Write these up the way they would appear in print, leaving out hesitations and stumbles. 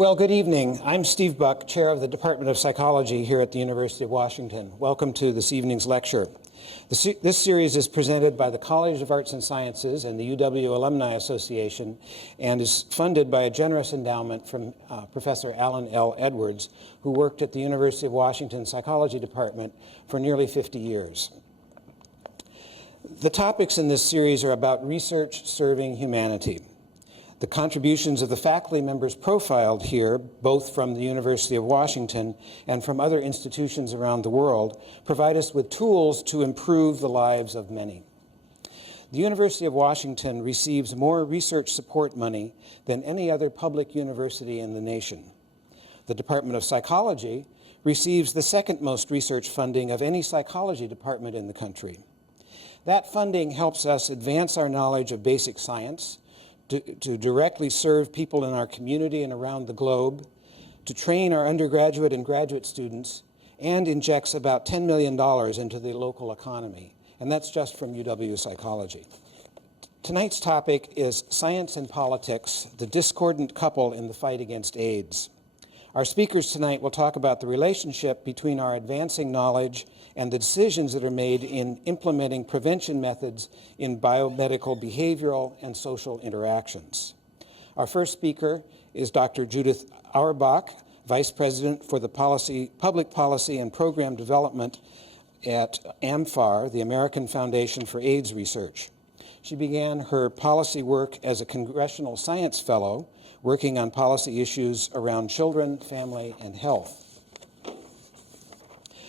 Well, good evening. I'm Steve Buck, Chair of the Department of Psychology here at the University of Washington. Welcome to this evening's lecture. This series is presented by the College of Arts and Sciences and the UW Alumni Association and is funded by a generous endowment from Professor Alan L. Edwards, who worked at the University of Washington Psychology Department for nearly 50 years. The topics in this series are about research serving humanity. The contributions of the faculty members profiled here, both from the University of Washington and from other institutions around the world, provide us with tools to improve the lives of many. The University of Washington receives more research support money than any other public university in the nation. The Department of Psychology receives the second most research funding of any psychology department in the country. That funding helps us advance our knowledge of basic science, to directly serve people in our community and around the globe, to train our undergraduate and graduate students, and injects about $10 million into the local economy. And that's just from UW Psychology. Tonight's topic is Science and Politics, the discordant couple in the fight against AIDS. Our speakers tonight will talk about the relationship between our advancing knowledge and the decisions that are made in implementing prevention methods in biomedical, behavioral, and social interactions. Our first speaker is Dr. Judith Auerbach, Vice President for the Public Policy and Program Development at AMFAR, the American Foundation for AIDS Research. She began her policy work as a Congressional Science Fellow, working on policy issues around children, family, and health.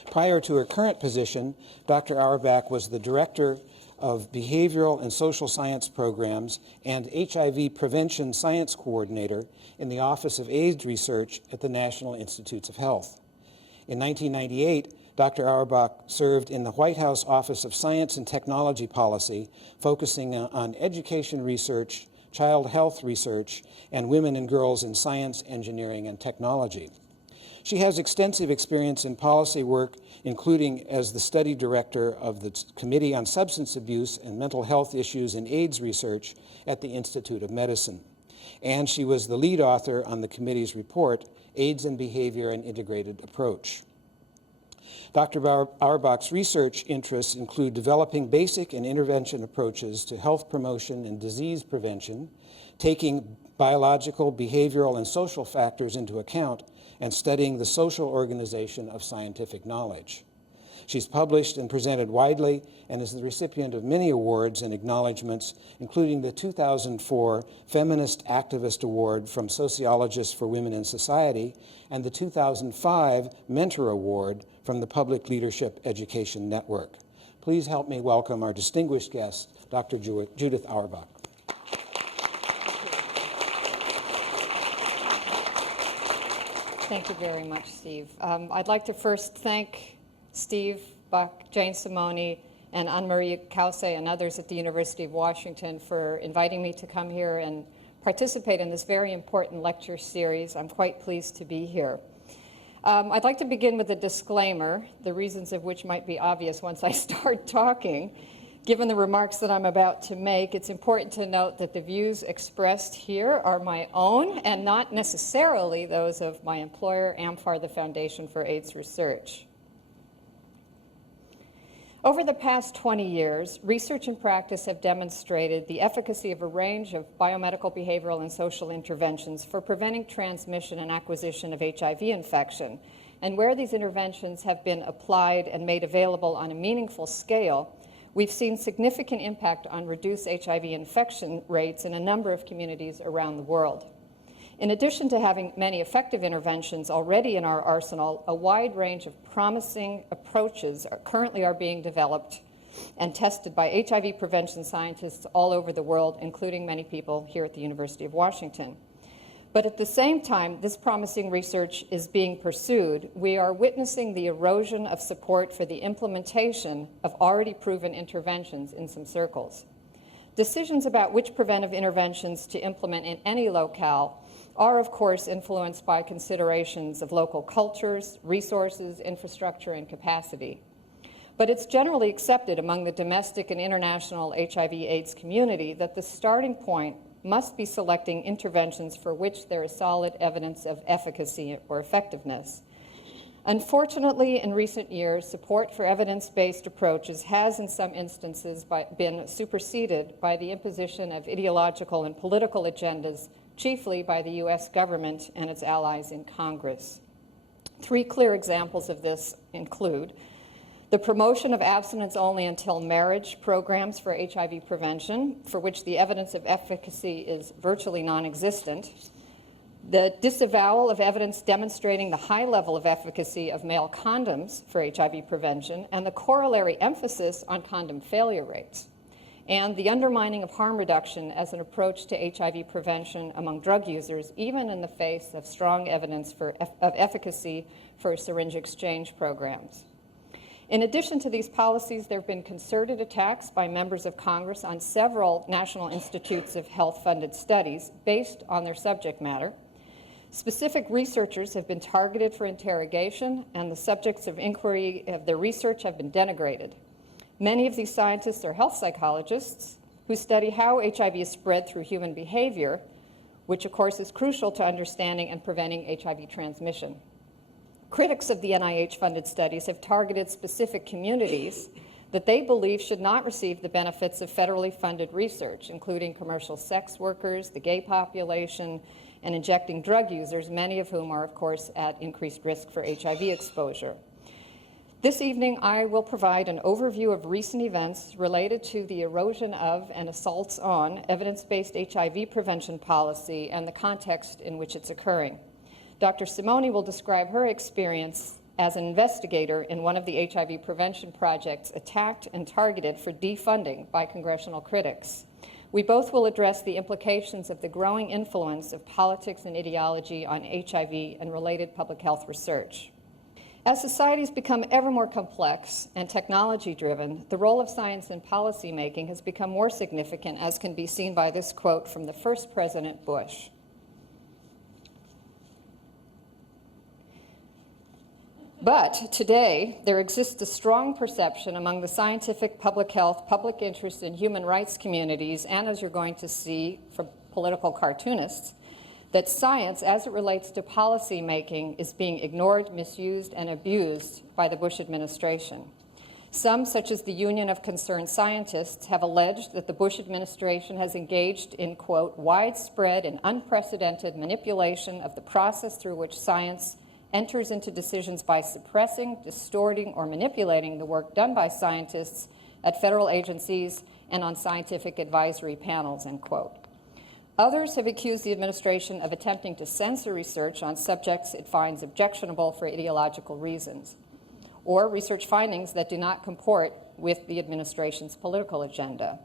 Prior to her current position, Dr. Auerbach was the Director of Behavioral and Social Science Programs and HIV Prevention Science Coordinator in the Office of AIDS Research at the National Institutes of Health. In 1998, Dr. Auerbach served in the White House Office of Science and Technology Policy, focusing on education research, child health research, and women and girls in science, engineering, and technology. She has extensive experience in policy work, including as the study director of the Committee on Substance Abuse and Mental Health Issues in AIDS Research at the Institute of Medicine. And she was the lead author on the committee's report, AIDS and Behavior: An Integrated Approach. Dr. Auerbach's research interests include developing basic and intervention approaches to health promotion and disease prevention, taking biological, behavioral, and social factors into account, and studying the social organization of scientific knowledge. She's published and presented widely and is the recipient of many awards and acknowledgments, including the 2004 Feminist Activist Award from Sociologists for Women in Society and the 2005 Mentor Award from the Public Leadership Education Network. Please help me welcome our distinguished guest, Dr. Judith Auerbach. Thank you very much, Steve. I'd like to first thank Steve Buck, Jane Simone, and Anne-Marie Kause and others at the University of Washington for inviting me to come here and participate in this very important lecture series. I'm quite pleased to be here. I'd like to begin with a disclaimer, the reasons of which might be obvious once I start talking. Given the remarks that I'm about to make, it's important to note that the views expressed here are my own and not necessarily those of my employer, AMFAR, the Foundation for AIDS Research. Over the past 20 years, research and practice have demonstrated the efficacy of a range of biomedical, behavioral, and social interventions for preventing transmission and acquisition of HIV infection. And where these interventions have been applied and made available on a meaningful scale, we've seen significant impact on reduced HIV infection rates in a number of communities around the world. In addition to having many effective interventions already in our arsenal, a wide range of promising approaches currently are being developed and tested by HIV prevention scientists all over the world, including many people here at the University of Washington. But at the same time this promising research is being pursued, we are witnessing the erosion of support for the implementation of already proven interventions in some circles. Decisions about which preventive interventions to implement in any locale are, of course, influenced by considerations of local cultures, resources, infrastructure, and capacity. But it's generally accepted among the domestic and international HIV/AIDS community that the starting point must be selecting interventions for which there is solid evidence of efficacy or effectiveness. Unfortunately, in recent years, support for evidence-based approaches has in some instances been superseded by the imposition of ideological and political agendas, chiefly by the U.S. government and its allies in Congress. 3 clear examples of this include the promotion of abstinence-only until marriage programs for HIV prevention, for which the evidence of efficacy is virtually non-existent, the disavowal of evidence demonstrating the high level of efficacy of male condoms for HIV prevention, and the corollary emphasis on condom failure rates, and the undermining of harm reduction as an approach to HIV prevention among drug users, even in the face of strong evidence of efficacy for syringe exchange programs. In addition to these policies, there have been concerted attacks by members of Congress on several National Institutes of Health-funded studies based on their subject matter. Specific researchers have been targeted for interrogation, and the subjects of inquiry of their research have been denigrated. Many of these scientists are health psychologists who study how HIV is spread through human behavior, which of course is crucial to understanding and preventing HIV transmission. Critics of the NIH-funded studies have targeted specific communities that they believe should not receive the benefits of federally funded research, including commercial sex workers, the gay population, and injecting drug users, many of whom are, of course, at increased risk for HIV exposure. This evening, I will provide an overview of recent events related to the erosion of and assaults on evidence-based HIV prevention policy and the context in which it's occurring. Dr. Simone will describe her experience as an investigator in one of the HIV prevention projects attacked and targeted for defunding by congressional critics. We both will address the implications of the growing influence of politics and ideology on HIV and related public health research. As societies become ever more complex and technology-driven, the role of science in policymaking has become more significant, as can be seen by this quote from the first President Bush. But today, there exists a strong perception among the scientific, public health, public interest, and human rights communities, and as you're going to see from political cartoonists, that science, as it relates to policy making, is being ignored, misused, and abused by the Bush administration. Some, such as the Union of Concerned Scientists, have alleged that the Bush administration has engaged in, quote, widespread and unprecedented manipulation of the process through which science enters into decisions by suppressing, distorting, or manipulating the work done by scientists at federal agencies and on scientific advisory panels, end quote. Others have accused the administration of attempting to censor research on subjects it finds objectionable for ideological reasons, or research findings that do not comport with the administration's political agenda.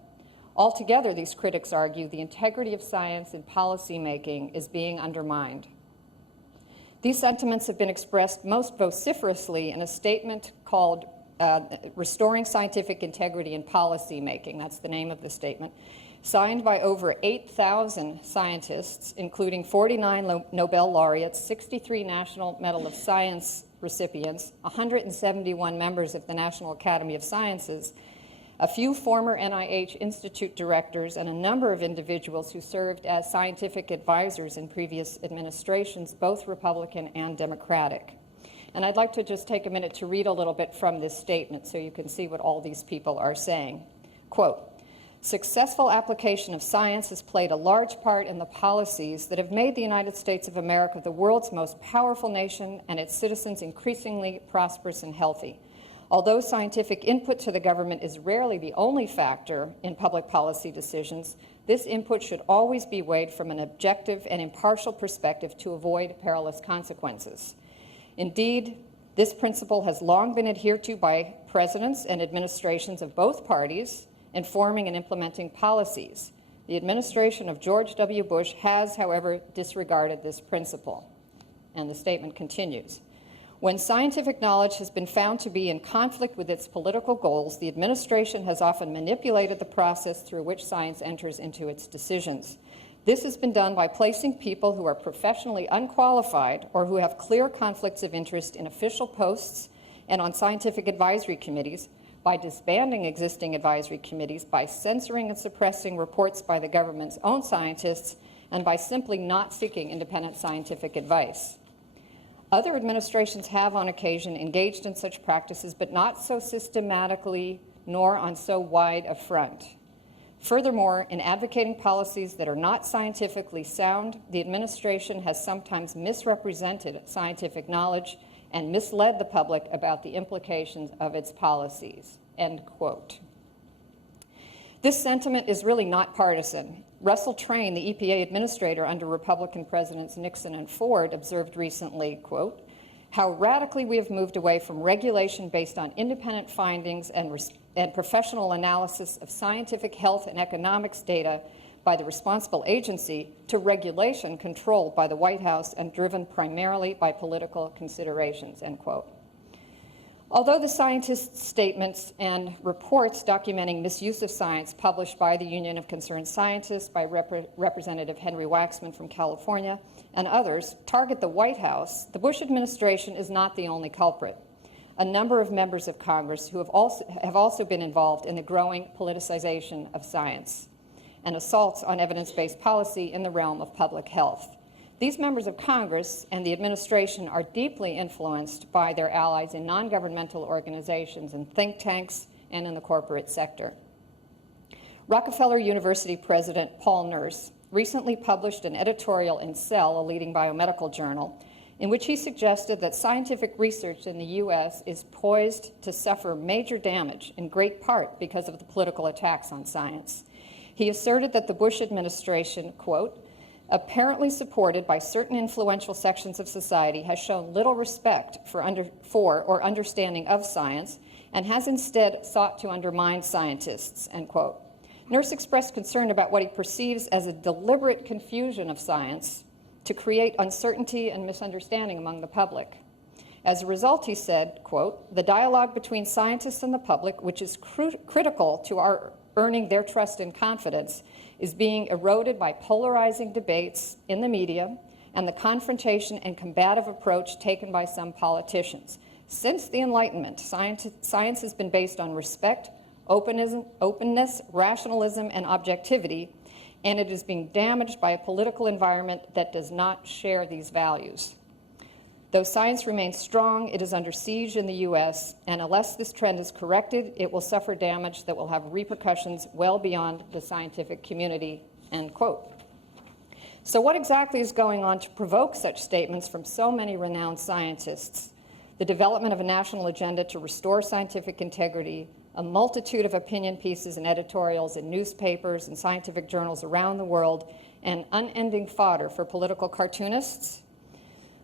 Altogether, these critics argue the integrity of science in policymaking is being undermined. These sentiments have been expressed most vociferously in a statement called Restoring Scientific Integrity in Policymaking. That's the name of the statement, signed by over 8,000 scientists, including 49 Nobel laureates, 63 National Medal of Science recipients, 171 members of the National Academy of Sciences, a few former NIH Institute directors, and a number of individuals who served as scientific advisors in previous administrations, both Republican and Democratic. And I'd like to just take a minute to read a little bit from this statement so you can see what all these people are saying. Quote, successful application of science has played a large part in the policies that have made the United States of America the world's most powerful nation and its citizens increasingly prosperous and healthy. Although scientific input to the government is rarely the only factor in public policy decisions, this input should always be weighed from an objective and impartial perspective to avoid perilous consequences. Indeed, this principle has long been adhered to by presidents and administrations of both parties in forming and implementing policies. The administration of George W. Bush has, however, disregarded this principle. And the statement continues. When scientific knowledge has been found to be in conflict with its political goals, the administration has often manipulated the process through which science enters into its decisions. This has been done by placing people who are professionally unqualified or who have clear conflicts of interest in official posts and on scientific advisory committees, by disbanding existing advisory committees, by censoring and suppressing reports by the government's own scientists, and by simply not seeking independent scientific advice. Other administrations have on occasion engaged in such practices, but not so systematically nor on so wide a front. Furthermore, in advocating policies that are not scientifically sound, the administration has sometimes misrepresented scientific knowledge and misled the public about the implications of its policies, end quote. This sentiment is really not partisan. Russell Train, the EPA administrator under Republican Presidents Nixon and Ford, observed recently, quote, how radically we have moved away from regulation based on independent findings and professional analysis of scientific, health, and economics data by the responsible agency to regulation controlled by the White House and driven primarily by political considerations, end quote. Although the scientists' statements and reports documenting misuse of science published by the Union of Concerned Scientists, by Representative Henry Waxman from California, and others target the White House, the Bush administration is not the only culprit. A number of members of Congress who have also been involved in the growing politicization of science and assaults on evidence-based policy in the realm of public health. These members of Congress and the administration are deeply influenced by their allies in non-governmental organizations and think tanks and in the corporate sector. Rockefeller University President Paul Nurse recently published an editorial in Cell, a leading biomedical journal, in which he suggested that scientific research in the U.S. is poised to suffer major damage, in great part because of the political attacks on science. He asserted that the Bush administration, quote, apparently supported by certain influential sections of society, has shown little respect for or understanding of science and has instead sought to undermine scientists, end quote. Nurse expressed concern about what he perceives as a deliberate confusion of science to create uncertainty and misunderstanding among the public. As a result, he said, quote, the dialogue between scientists and the public, which is critical to our earning their trust and confidence, is being eroded by polarizing debates in the media and the confrontation and combative approach taken by some politicians. Since the Enlightenment, science has been based on respect, openness, rationalism, and objectivity, and it is being damaged by a political environment that does not share these values. Though science remains strong, it is under siege in the U.S., and unless this trend is corrected, it will suffer damage that will have repercussions well beyond the scientific community, end quote. So what exactly is going on to provoke such statements from so many renowned scientists? The development of a national agenda to restore scientific integrity, a multitude of opinion pieces and editorials in newspapers and scientific journals around the world, and unending fodder for political cartoonists?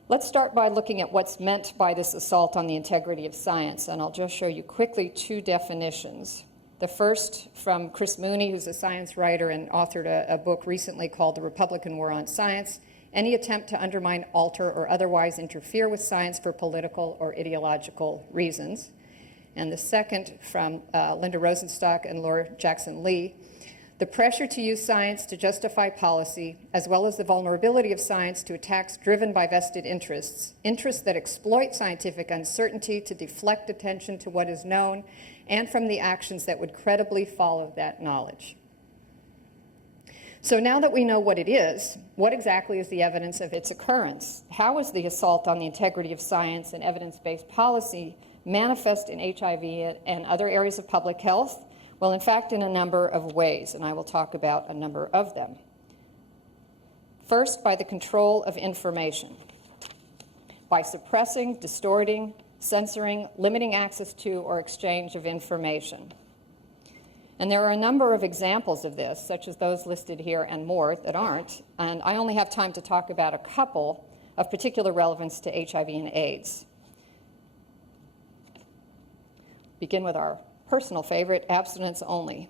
Let's start by looking at what's meant by this assault on the integrity of science, and I'll just show you quickly two definitions. The first from Chris Mooney, who's a science writer and authored a book recently called The Republican War on Science, any attempt to undermine, alter, or otherwise interfere with science for political or ideological reasons. And the second from Linda Rosenstock and Laura Jackson Lee, the pressure to use science to justify policy, as well as the vulnerability of science to attacks driven by vested interests, interests that exploit scientific uncertainty to deflect attention to what is known and from the actions that would credibly follow that knowledge. So now that we know what it is, what exactly is the evidence of its occurrence? How is the assault on the integrity of science and evidence-based policy manifest in HIV and other areas of public health? Well, in fact, in a number of ways, and I will talk about a number of them. First, by the control of information, by suppressing, distorting, censoring, limiting access to or exchange of information. And there are a number of examples of this, such as those listed here and more that aren't, and I only have time to talk about a couple of particular relevance to HIV and AIDS. Begin with our personal favorite, abstinence-only.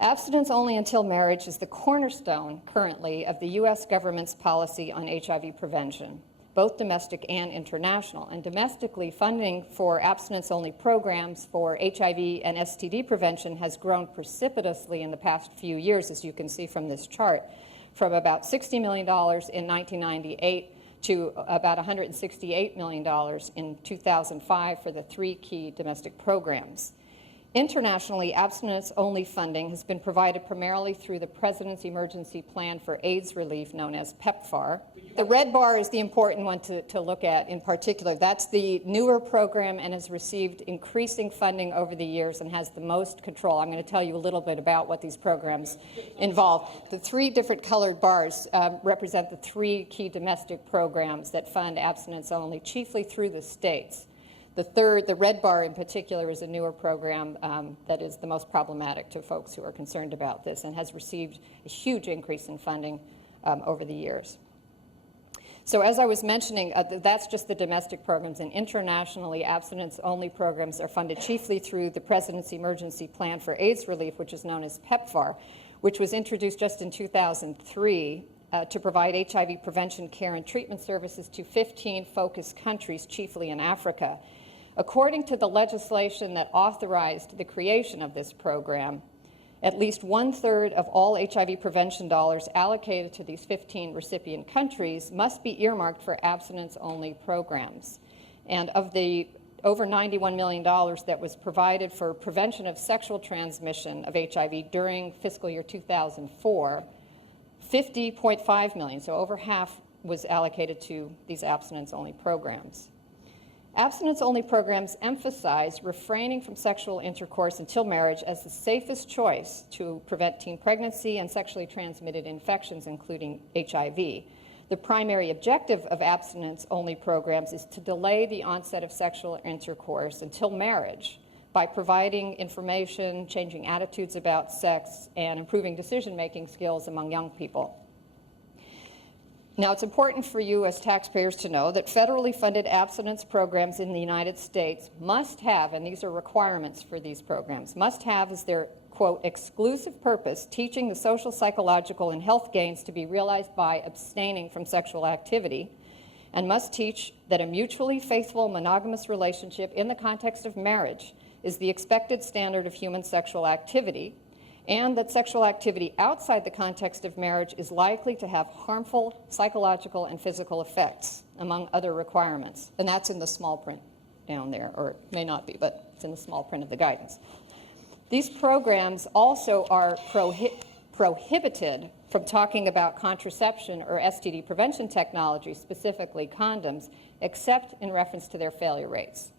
Abstinence-only until marriage is the cornerstone currently of the U.S. government's policy on HIV prevention, both domestic and international. And domestically, funding for abstinence-only programs for HIV and STD prevention has grown precipitously in the past few years, as you can see from this chart, from about $60 million in 1998 to about $168 million in 2005 for the three key domestic programs. Internationally, abstinence-only funding has been provided primarily through the President's Emergency Plan for AIDS Relief, known as PEPFAR. The red bar is the important one to look at in particular. That's the newer program and has received increasing funding over the years and has the most control. I'm going to tell you a little bit about what these programs involve. The three different colored bars represent the three key domestic programs that fund abstinence-only, chiefly through the states. The red bar in particular, is a newer program that is the most problematic to folks who are concerned about this and has received a huge increase in funding over the years. So as I was mentioning, that's just the domestic programs, and internationally, abstinence-only programs are funded chiefly through the President's Emergency Plan for AIDS Relief, which is known as PEPFAR, which was introduced just in 2003 to provide HIV prevention care and treatment services to 15 focused countries, chiefly in Africa. According to the legislation that authorized the creation of this program, at least 1/3 of all HIV prevention dollars allocated to these 15 recipient countries must be earmarked for abstinence-only programs. And of the over $91 million that was provided for prevention of sexual transmission of HIV during fiscal year 2004, $50.5 million, so over half, was allocated to these abstinence-only programs. Abstinence-only programs emphasize refraining from sexual intercourse until marriage as the safest choice to prevent teen pregnancy and sexually transmitted infections, including HIV. The primary objective of abstinence-only programs is to delay the onset of sexual intercourse until marriage by providing information, changing attitudes about sex, and improving decision-making skills among young people. Now, it's important for you as taxpayers to know that federally funded abstinence programs in the United States must have, and these are requirements for these programs, must have as their, quote, exclusive purpose teaching the social, psychological, and health gains to be realized by abstaining from sexual activity, and must teach that a mutually faithful monogamous relationship in the context of marriage is the expected standard of human sexual activity, and that sexual activity outside the context of marriage is likely to have harmful psychological and physical effects, among other requirements. And that's in the small print down there, or it may not be, but it's in the small print of the guidance. These programs also are prohibited from talking about contraception or STD prevention technology, specifically condoms, except in reference to their failure rates.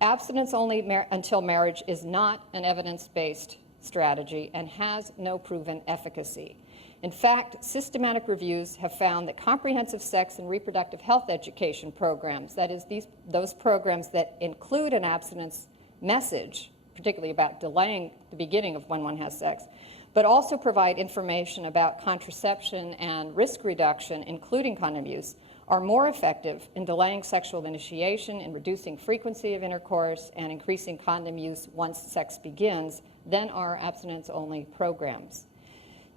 Abstinence only until marriage is not an evidence-based strategy and has no proven efficacy. In fact, systematic reviews have found that comprehensive sex and reproductive health education programs, that is, those programs that include an abstinence message, particularly about delaying the beginning of when one has sex, but also provide information about contraception and risk reduction, including condom use, are more effective in delaying sexual initiation, in reducing frequency of intercourse, and increasing condom use once sex begins than are abstinence-only programs.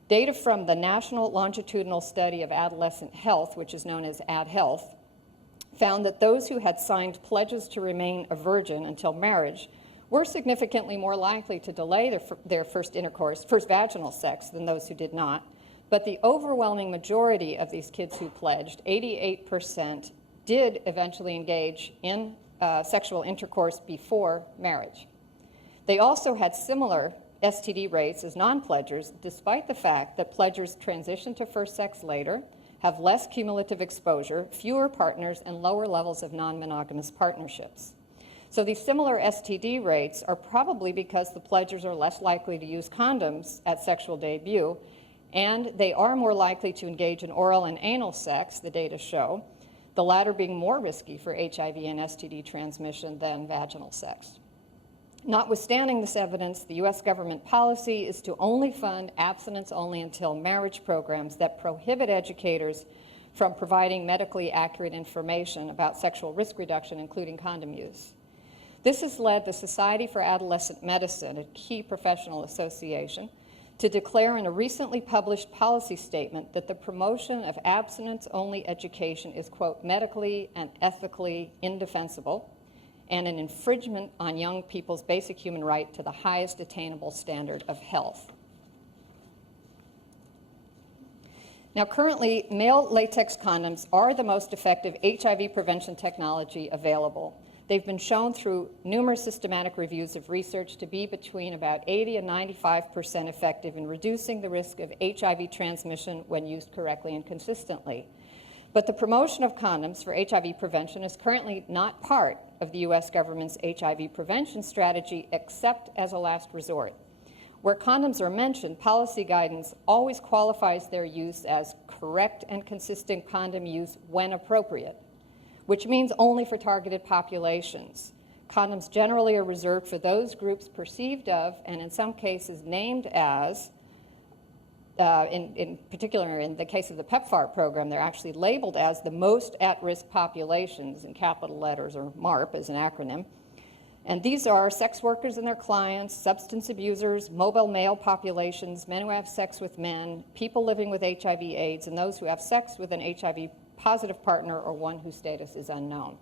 Data from the National Longitudinal Study of Adolescent Health, which is known as AdHealth, found that those who had signed pledges to remain a virgin until marriage were significantly more likely to delay their first vaginal sex than those who did not. But the overwhelming majority of these kids who pledged, 88%, did eventually engage in sexual intercourse before marriage. They also had similar STD rates as non-pledgers, despite the fact that pledgers transition to first sex later, have less cumulative exposure, fewer partners, and lower levels of non-monogamous partnerships. So these similar STD rates are probably because the pledgers are less likely to use condoms at sexual debut, and they are more likely to engage in oral and anal sex, the data show, the latter being more risky for HIV and STD transmission than vaginal sex. Notwithstanding this evidence, the U.S. government policy is to only fund abstinence-only until marriage programs that prohibit educators from providing medically accurate information about sexual risk reduction, including condom use. This has led the Society for Adolescent Medicine, a key professional association, to declare in a recently published policy statement that the promotion of abstinence-only education is, quote, medically and ethically indefensible, and an infringement on young people's basic human right to the highest attainable standard of health. Now, currently, male latex condoms are the most effective HIV prevention technology available. They've been shown through numerous systematic reviews of research to be between about 80 and 95% effective in reducing the risk of HIV transmission when used correctly and consistently. But the promotion of condoms for HIV prevention is currently not part of the U.S. government's HIV prevention strategy except as a last resort. Where condoms are mentioned, policy guidance always qualifies their use as correct and consistent condom use when appropriate, which means only for targeted populations. Condoms generally are reserved for those groups perceived of, and in some cases named as, in particular in the case of the PEPFAR program, they're actually labeled as the most at-risk populations in capital letters, or MARP as an acronym. And these are sex workers and their clients, substance abusers, mobile male populations, men who have sex with men, people living with HIV/AIDS, and those who have sex with an HIV-positive partner or one whose status is unknown.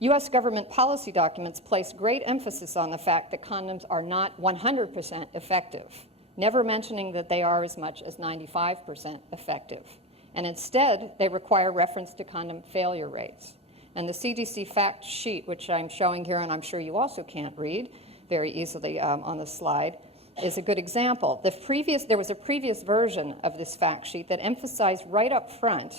U.S. government policy documents place great emphasis on the fact that condoms are not 100% effective, never mentioning that they are as much as 95% effective. And instead, they require reference to condom failure rates. And the CDC fact sheet, which I'm showing here, and I'm sure you also can't read very easily on the slide, is a good example. There was a previous version of this fact sheet that emphasized right up front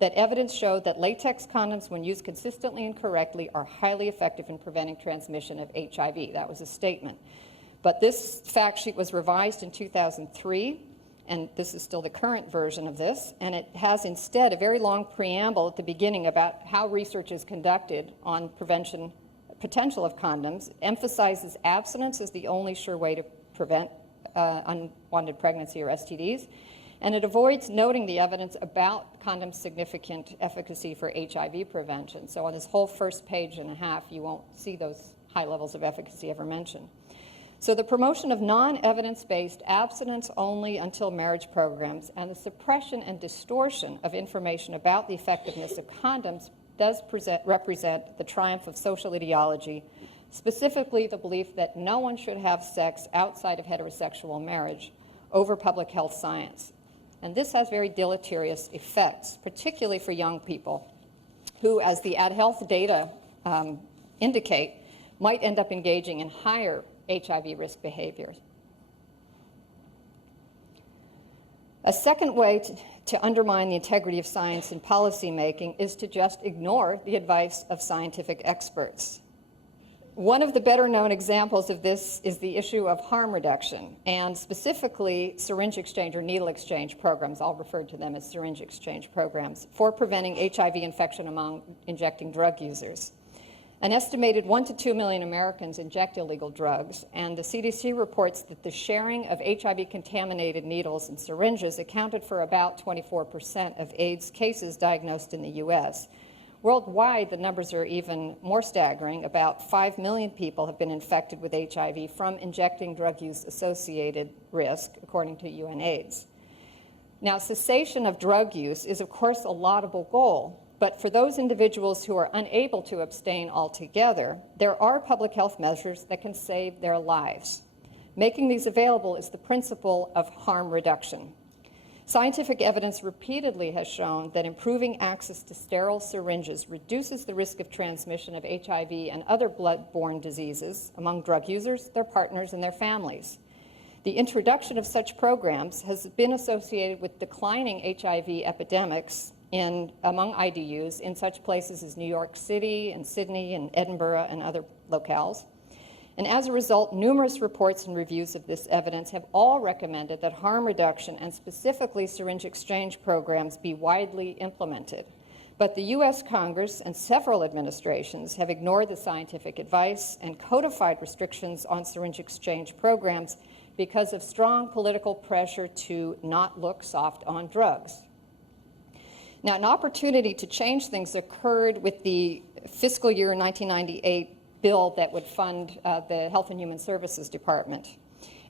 that evidence showed that latex condoms, when used consistently and correctly, are highly effective in preventing transmission of HIV. That was a statement. But this fact sheet was revised in 2003, and this is still the current version of this, and it has instead a very long preamble at the beginning about how research is conducted on prevention potential of condoms, emphasizes abstinence as the only sure way to prevent unwanted pregnancy or STDs, and it avoids noting the evidence about condoms' significant efficacy for HIV prevention. So on this whole first page and a half, you won't see those high levels of efficacy ever mentioned. So the promotion of non-evidence-based abstinence-only until marriage programs and the suppression and distortion of information about the effectiveness of condoms does represent the triumph of social ideology, specifically the belief that no one should have sex outside of heterosexual marriage over public health science. And this has very deleterious effects, particularly for young people who, as the AdHealth data indicate, might end up engaging in higher HIV risk behaviors. A second way to undermine the integrity of science in policy making is to just ignore the advice of scientific experts. One of the better known examples of this is the issue of harm reduction, and specifically syringe exchange or needle exchange programs. I'll refer to them as syringe exchange programs for preventing HIV infection among injecting drug users. An estimated 1 to 2 million Americans inject illegal drugs, and the CDC reports that the sharing of HIV-contaminated needles and syringes accounted for about 24% of AIDS cases diagnosed in the U.S. Worldwide, the numbers are even more staggering. About 5 million people have been infected with HIV from injecting drug use-associated risk, according to UNAIDS. Now, cessation of drug use is, of course, a laudable goal. But for those individuals who are unable to abstain altogether, there are public health measures that can save their lives. Making these available is the principle of harm reduction. Scientific evidence repeatedly has shown that improving access to sterile syringes reduces the risk of transmission of HIV and other blood-borne diseases among drug users, their partners, and their families. The introduction of such programs has been associated with declining HIV epidemics among IDUs in such places as New York City and Sydney and Edinburgh and other locales. And as a result, numerous reports and reviews of this evidence have all recommended that harm reduction and specifically syringe exchange programs be widely implemented. But the U.S. Congress and several administrations have ignored the scientific advice and codified restrictions on syringe exchange programs because of strong political pressure to not look soft on drugs. Now, an opportunity to change things occurred with the fiscal year 1998 bill that would fund the Health and Human Services Department.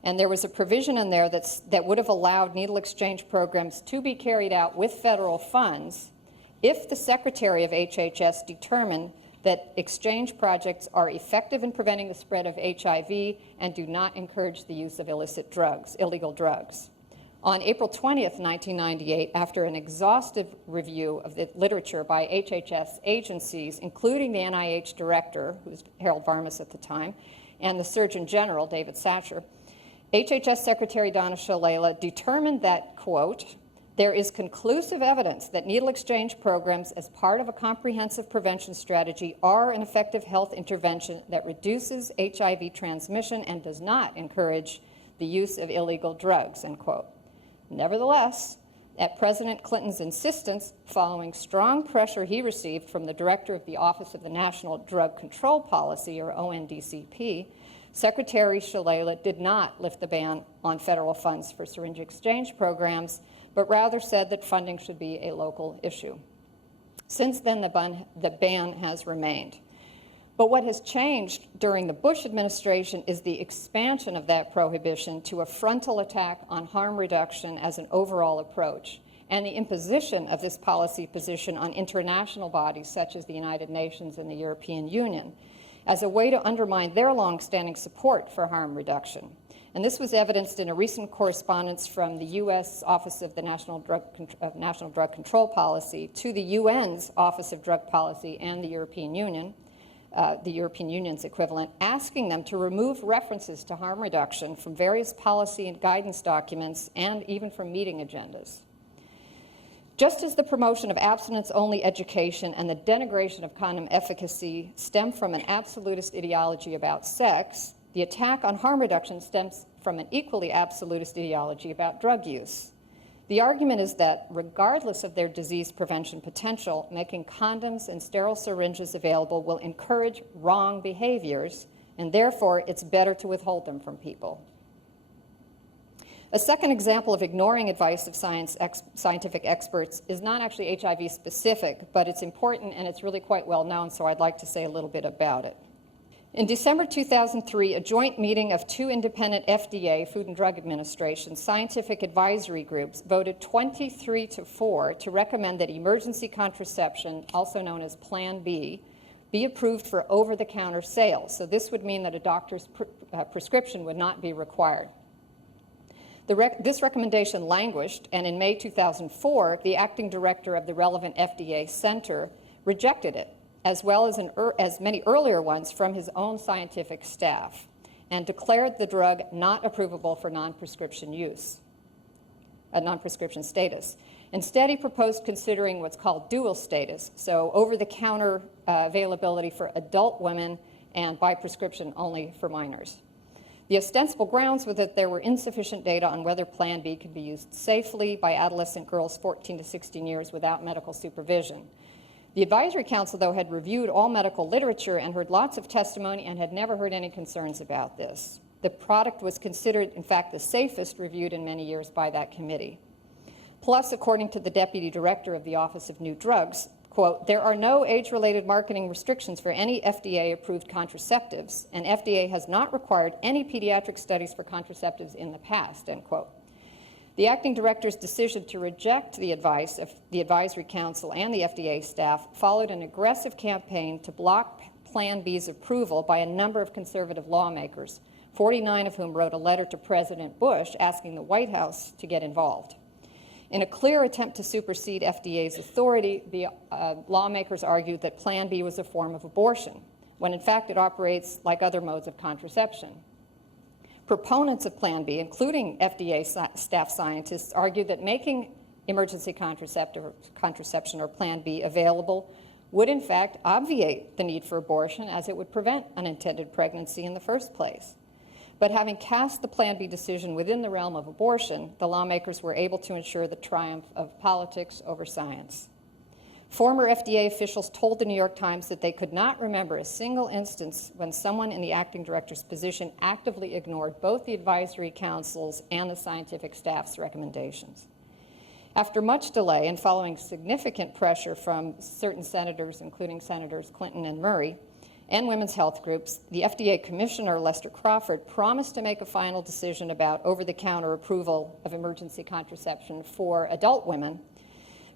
And there was a provision in there that would have allowed needle exchange programs to be carried out with federal funds if the Secretary of HHS determined that exchange projects are effective in preventing the spread of HIV and do not encourage the use of illicit drugs, illegal drugs. On April 20th, 1998, after an exhaustive review of the literature by HHS agencies, including the NIH director, who was Harold Varmus at the time, and the Surgeon General, David Satcher, HHS Secretary Donna Shalala determined that, quote, there is conclusive evidence that needle exchange programs as part of a comprehensive prevention strategy are an effective health intervention that reduces HIV transmission and does not encourage the use of illegal drugs, end quote. Nevertheless, at President Clinton's insistence, following strong pressure he received from the director of the Office of the National Drug Control Policy, or ONDCP, Secretary Shalala did not lift the ban on federal funds for syringe exchange programs, but rather said that funding should be a local issue. Since then, the ban has remained. But what has changed during the Bush administration is the expansion of that prohibition to a frontal attack on harm reduction as an overall approach, and the imposition of this policy position on international bodies such as the United Nations and the European Union as a way to undermine their longstanding support for harm reduction. And this was evidenced in a recent correspondence from the U.S. Office of the National Drug Control Policy to the UN's Office of Drug Policy and the European Union's equivalent, asking them to remove references to harm reduction from various policy and guidance documents and even from meeting agendas. Just as the promotion of abstinence-only education and the denigration of condom efficacy stem from an absolutist ideology about sex, the attack on harm reduction stems from an equally absolutist ideology about drug use. The argument is that, regardless of their disease prevention potential, making condoms and sterile syringes available will encourage wrong behaviors, and therefore it's better to withhold them from people. A second example of ignoring advice of scientific experts is not actually HIV specific, but it's important and it's really quite well known, so I'd like to say a little bit about it. In December 2003, a joint meeting of two independent FDA, Food and Drug Administration, scientific advisory groups voted 23-4 to recommend that emergency contraception, also known as Plan B, be approved for over-the-counter sales. So this would mean that a doctor's prescription would not be required. This recommendation languished, and in May 2004, the acting director of the relevant FDA center rejected it, as well as many earlier ones from his own scientific staff, and declared the drug not approvable for non-prescription use, non-prescription status. Instead, he proposed considering what's called dual status, so over-the-counter availability for adult women and by prescription only for minors. The ostensible grounds were that there were insufficient data on whether Plan B could be used safely by adolescent girls 14 to 16 years without medical supervision. The Advisory Council, though, had reviewed all medical literature and heard lots of testimony and had never heard any concerns about this. The product was considered, in fact, the safest reviewed in many years by that committee. Plus, according to the Deputy Director of the Office of New Drugs, quote, there are no age-related marketing restrictions for any FDA-approved contraceptives, and FDA has not required any pediatric studies for contraceptives in the past, end quote. The acting director's decision to reject the advice of the Advisory Council and the FDA staff followed an aggressive campaign to block Plan B's approval by a number of conservative lawmakers, 49 of whom wrote a letter to President Bush asking the White House to get involved. In a clear attempt to supersede FDA's authority, the lawmakers argued that Plan B was a form of abortion, when in fact it operates like other modes of contraception. Proponents of Plan B, including FDA staff scientists, argued that making emergency contraception or Plan B available would in fact obviate the need for abortion, as it would prevent unintended pregnancy in the first place. But having cast the Plan B decision within the realm of abortion, the lawmakers were able to ensure the triumph of politics over science. Former FDA officials told the New York Times that they could not remember a single instance when someone in the acting director's position actively ignored both the Advisory Council's and the scientific staff's recommendations. After much delay and following significant pressure from certain senators, including Senators Clinton and Murray, and women's health groups, the FDA Commissioner, Lester Crawford, promised to make a final decision about over-the-counter approval of emergency contraception for adult women.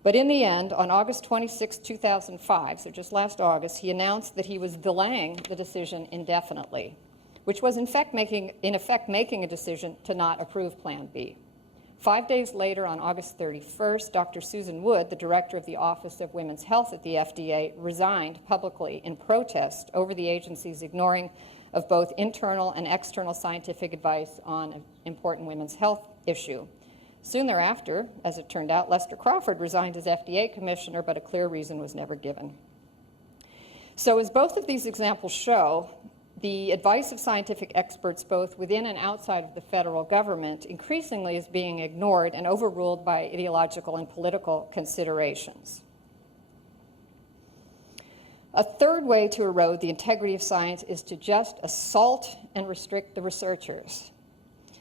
But in the end, on August 26, 2005, so just last August, he announced that he was delaying the decision indefinitely, which was in effect making a decision to not approve Plan B. 5 days later, on August 31st, Dr. Susan Wood, the director of the Office of Women's Health at the FDA, resigned publicly in protest over the agency's ignoring of both internal and external scientific advice on an important women's health issue. Soon thereafter, as it turned out, Lester Crawford resigned as FDA commissioner, but a clear reason was never given. So as both of these examples show, the advice of scientific experts both within and outside of the federal government increasingly is being ignored and overruled by ideological and political considerations. A third way to erode the integrity of science is to just assault and restrict the researchers.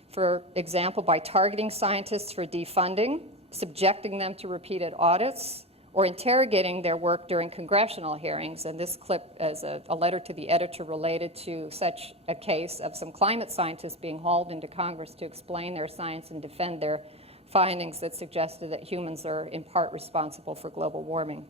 For example, by targeting scientists for defunding, subjecting them to repeated audits, or interrogating their work during congressional hearings. And this clip is a letter to the editor related to such a case of some climate scientists being hauled into Congress to explain their science and defend their findings that suggested that humans are in part responsible for global warming.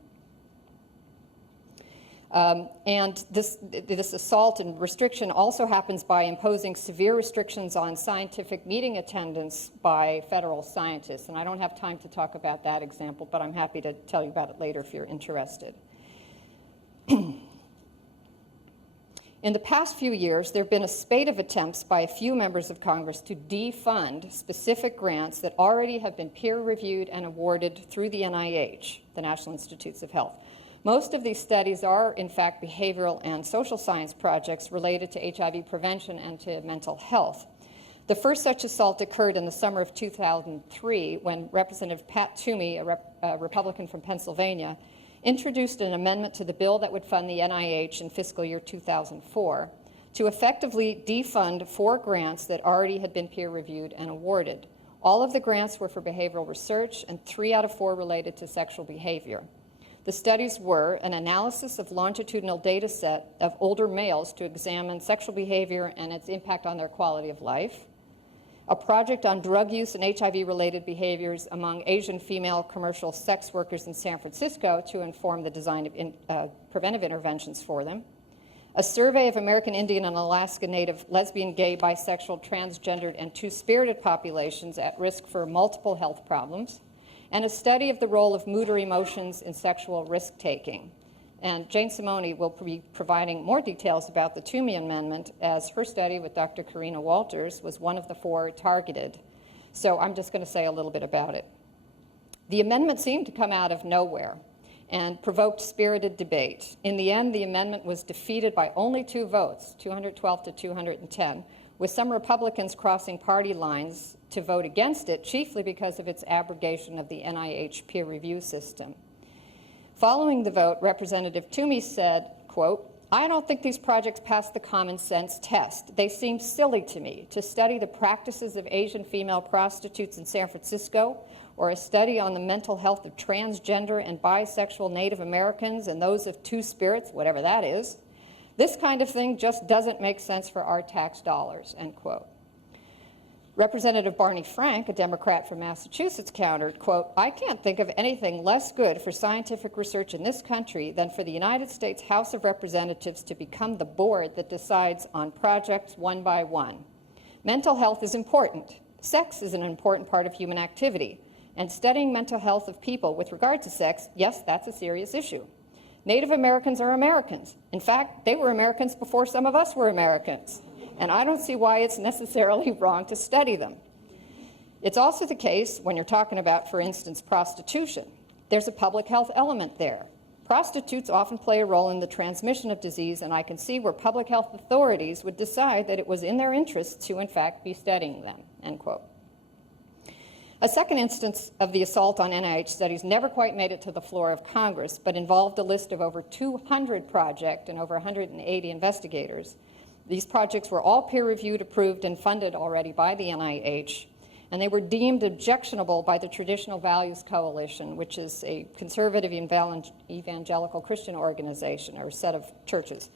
And this assault and restriction also happens by imposing severe restrictions on scientific meeting attendance by federal scientists. And I don't have time to talk about that example, but I'm happy to tell you about it later if you're interested. In the past few years, there have been a spate of attempts by a few members of Congress to defund specific grants that already have been peer-reviewed and awarded through the NIH, the National Institutes of Health. Most of these studies are, in fact, behavioral and social science projects related to HIV prevention and to mental health. The first such assault occurred in the summer of 2003 when Representative Pat Toomey, a Republican from Pennsylvania, introduced an amendment to the bill that would fund the NIH in fiscal year 2004 to effectively defund 4 grants that already had been peer-reviewed and awarded. All of the grants were for behavioral research, and 3 out of 4 related to sexual behavior. The studies were an analysis of longitudinal data set of older males to examine sexual behavior and its impact on their quality of life, a project on drug use and HIV-related behaviors among Asian female commercial sex workers in San Francisco to inform the design of preventive interventions for them, a survey of American Indian and Alaska Native lesbian, gay, bisexual, transgendered, and two-spirited populations at risk for multiple health problems, and a study of the role of mood or emotions in sexual risk-taking. And Jane Simone will be providing more details about the Toomey Amendment, as her study with Dr. Karina Walters was one of the 4 targeted. So I'm just going to say a little bit about it. The amendment seemed to come out of nowhere and provoked spirited debate. In the end, the amendment was defeated by only 2 votes, 212 to 210, with some Republicans crossing party lines to vote against it, chiefly because of its abrogation of the NIH peer review system. Following the vote, Representative Toomey said, quote, "I don't think these projects pass the common sense test. They seem silly to me to study the practices of Asian female prostitutes in San Francisco, or a study on the mental health of transgender and bisexual Native Americans and those of two spirits, whatever that is. This kind of thing just doesn't make sense for our tax dollars," end quote. Representative Barney Frank, a Democrat from Massachusetts, countered, quote, "I can't think of anything less good for scientific research in this country than for the United States House of Representatives to become the board that decides on projects one by one. Mental health is important. Sex is an important part of human activity. And studying mental health of people with regard to sex, yes, that's a serious issue. Native Americans are Americans. In fact, they were Americans before some of us were Americans. And I don't see why it's necessarily wrong to study them. It's also the case when you're talking about, for instance, prostitution. There's a public health element there. Prostitutes often play a role in the transmission of disease, and I can see where public health authorities would decide that it was in their interest to, in fact, be studying them," end quote. A second instance of the assault on NIH studies never quite made it to the floor of Congress, but involved a list of over 200 projects and over 180 investigators. These projects were all peer-reviewed, approved, and funded already by the NIH, and they were deemed objectionable by the Traditional Values Coalition, which is a conservative evangelical Christian organization or set of churches.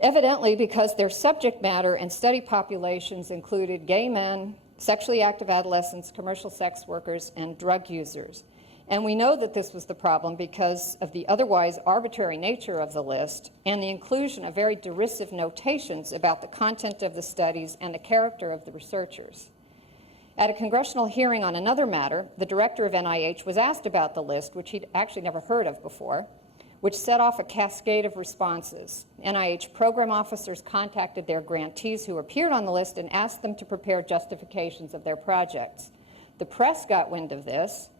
Evidently because their subject matter and study populations included gay men, sexually active adolescents, commercial sex workers, and drug users. And we know that this was the problem because of the otherwise arbitrary nature of the list and the inclusion of very derisive notations about the content of the studies and the character of the researchers. At a congressional hearing on another matter, the director of NIH was asked about the list, which he'd actually never heard of before, which set off a cascade of responses. NIH program officers contacted their grantees who appeared on the list and asked them to prepare justifications of their projects. The press got wind of this,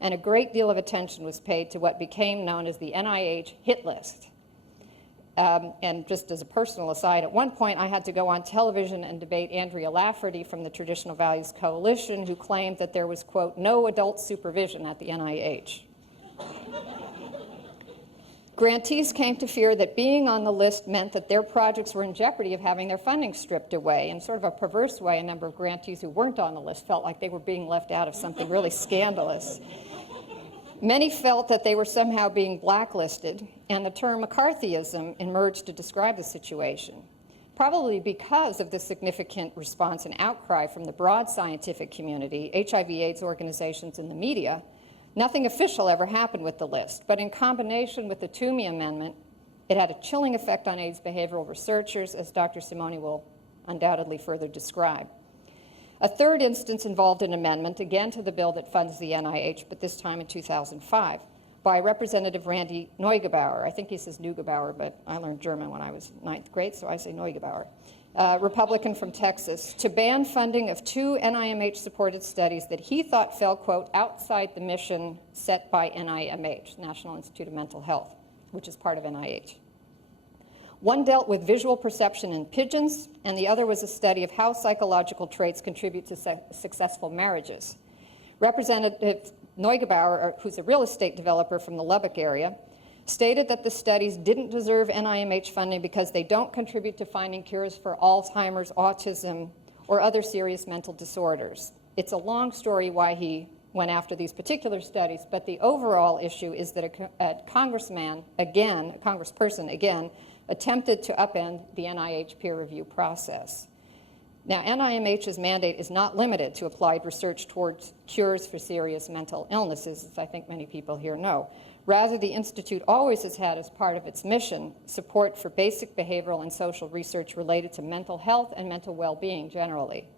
and a great deal of attention was paid to what became known as the NIH hit list. And just as a personal aside, at one point I had to go on television and debate Andrea Lafferty from the Traditional Values Coalition, who claimed that there was, quote, no adult supervision at the NIH. Grantees came to fear that being on the list meant that their projects were in jeopardy of having their funding stripped away. In sort of a perverse way, a number of grantees who weren't on the list felt like they were being left out of something really scandalous. Many felt that they were somehow being blacklisted, and the term McCarthyism emerged to describe the situation. Probably because of the significant response and outcry from the broad scientific community, HIV/AIDS organizations, and the media, nothing official ever happened with the list, but in combination with the Toomey Amendment, it had a chilling effect on AIDS behavioral researchers, as Dr. Simone will undoubtedly further describe. A third instance involved an amendment, again to the bill that funds the NIH, but this time in 2005, by Representative Randy Neugebauer. I think he says Neugebauer, but I learned German when I was ninth grade, so I say Neugebauer. Republican from Texas, to ban funding of 2 NIMH-supported studies that he thought fell, quote, outside the mission set by NIMH, National Institute of Mental Health, which is part of NIH. One dealt with visual perception in pigeons, and the other was a study of how psychological traits contribute to successful marriages. Representative Neugebauer, who's a real estate developer from the Lubbock area, stated that the studies didn't deserve NIMH funding because they don't contribute to finding cures for Alzheimer's, autism, or other serious mental disorders. It's a long story why he went after these particular studies, but the overall issue is that a congressperson again, attempted to upend the NIH peer review process. Now, NIMH's mandate is not limited to applied research towards cures for serious mental illnesses, as I think many people here know. Rather, the Institute always has had as part of its mission support for basic behavioral and social research related to mental health and mental well-being generally.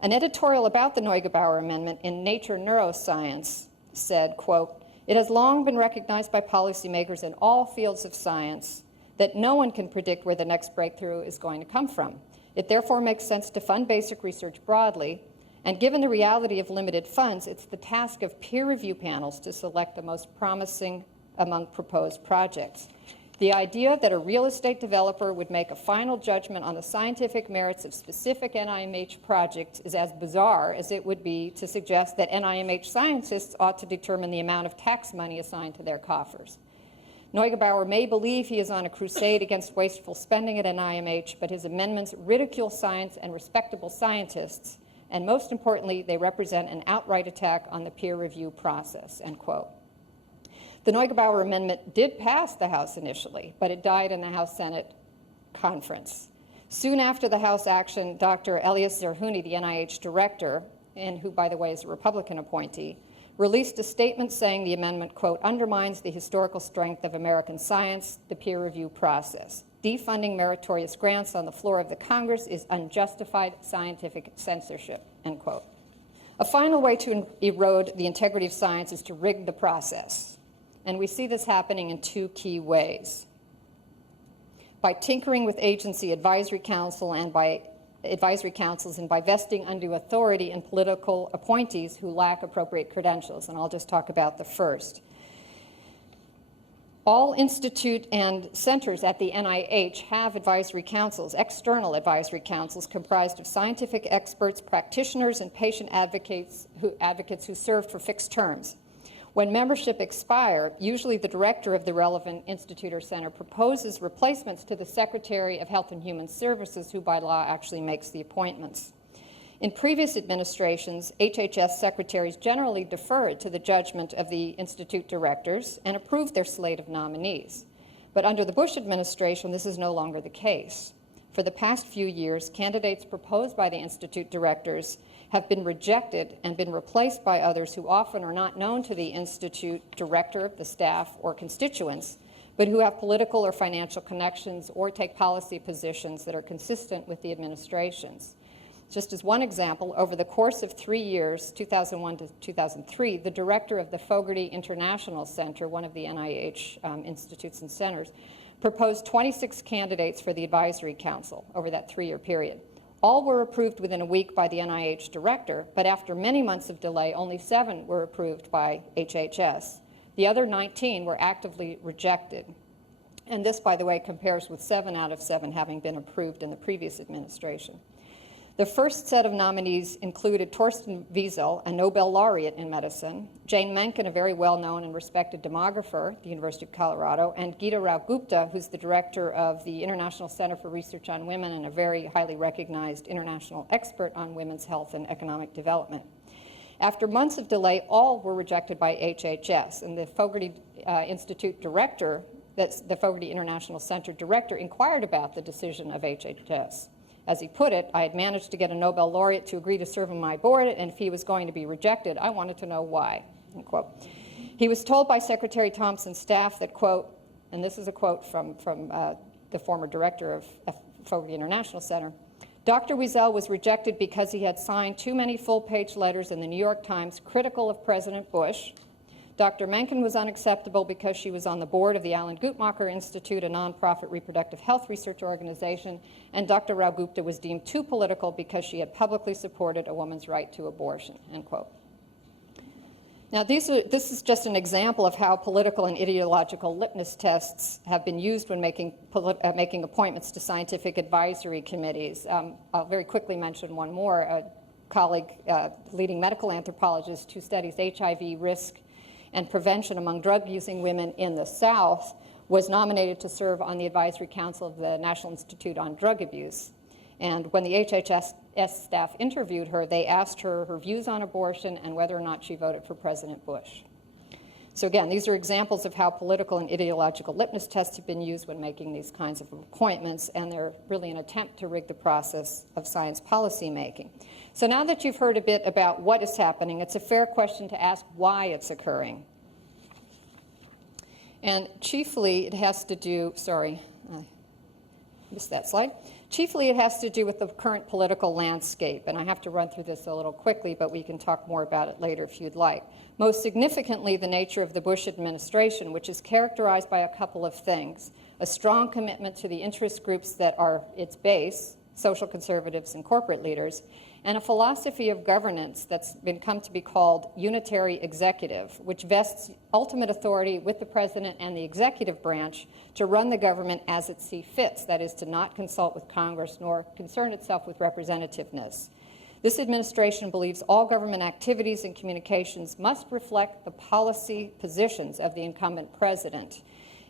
An editorial about the Neugebauer Amendment in Nature Neuroscience said, quote, it has long been recognized by policymakers in all fields of science that no one can predict where the next breakthrough is going to come from. It therefore makes sense to fund basic research broadly, and given the reality of limited funds, it's the task of peer review panels to select the most promising among proposed projects. The idea that a real estate developer would make a final judgment on the scientific merits of specific NIMH projects is as bizarre as it would be to suggest that NIMH scientists ought to determine the amount of tax money assigned to their coffers. Neugebauer may believe he is on a crusade against wasteful spending at NIMH, but his amendments ridicule science and respectable scientists, and most importantly, they represent an outright attack on the peer review process, end quote. The Neugebauer Amendment did pass the House initially, but it died in the House-Senate conference. Soon after the House action, Dr. Elias Zerhouni, the NIH director, and who, by the way, is a Republican appointee, released a statement saying the amendment, quote, undermines the historical strength of American science, the peer review process. Defunding meritorious grants on the floor of the Congress is unjustified scientific censorship, end quote. A final way to erode the integrity of science is to rig the process. And we see this happening in 2 key ways. By tinkering with agency advisory councils and by vesting undue authority in political appointees who lack appropriate credentials, and I'll just talk about the first. All institute and centers at the NIH have advisory councils, external advisory councils comprised of scientific experts, practitioners, and patient advocates who served for fixed terms. When membership expire, usually the director of the relevant institute or center proposes replacements to the Secretary of Health and Human Services, who by law actually makes the appointments. In previous administrations, HHS secretaries generally deferred to the judgment of the institute directors and approved their slate of nominees. But under the Bush administration, this is no longer the case. For the past few years, candidates proposed by the institute directors have been rejected and been replaced by others who often are not known to the institute director, the staff, or constituents, but who have political or financial connections or take policy positions that are consistent with the administration's. Just as one example, over the course of 3 years, 2001 to 2003, the director of the Fogarty International Center, one of the NIH institutes and centers, proposed 26 candidates for the advisory council over that 3-year period. All were approved within a week by the NIH director, but after many months of delay, only 7 were approved by HHS. The other 19 were actively rejected. And this, by the way, compares with 7 out of 7 having been approved in the previous administration. The first set of nominees included Torsten Wiesel, a Nobel laureate in medicine, Jane Mencken, a very well-known and respected demographer at the University of Colorado, and Geeta Rao-Gupta, who's the director of the International Center for Research on Women and a very highly recognized international expert on women's health and economic development. After months of delay, all were rejected by HHS, and the Fogarty Institute director, that's the Fogarty International Center director, inquired about the decision of HHS. As he put it, I had managed to get a Nobel laureate to agree to serve on my board, and if he was going to be rejected, I wanted to know why, end quote. He was told by Secretary Thompson's staff that, quote, and this is a quote from the former director of Fogarty International Center, Dr. Wiesel was rejected because he had signed too many full-page letters in the New York Times critical of President Bush. Dr. Mencken was unacceptable because she was on the board of the Alan Guttmacher Institute, a nonprofit reproductive health research organization, and Dr. Rao-Gupta was deemed too political because she had publicly supported a woman's right to abortion, end quote. Now, this is just an example of how political and ideological litmus tests have been used when making appointments to scientific advisory committees. I'll very quickly mention one more. A colleague, leading medical anthropologist who studies HIV risk and prevention among drug-using women in the South, was nominated to serve on the advisory council of the National Institute on Drug Abuse. And when the HHS staff interviewed her, they asked her her views on abortion and whether or not she voted for President Bush. So again, these are examples of how political and ideological litmus tests have been used when making these kinds of appointments, and they're really an attempt to rig the process of science policy making. So now that you've heard a bit about what is happening, it's a fair question to ask why it's occurring. And chiefly it has to do, sorry, I missed that slide. Chiefly it has to do with the current political landscape, and I have to run through this a little quickly, but we can talk more about it later if you'd like. Most significantly, the nature of the Bush administration, which is characterized by a couple of things: a strong commitment to the interest groups that are its base, social conservatives and corporate leaders, and a philosophy of governance that's come to be called unitary executive, which vests ultimate authority with the president and the executive branch to run the government as it sees fit, that is, to not consult with Congress nor concern itself with representativeness. This administration believes all government activities and communications must reflect the policy positions of the incumbent president.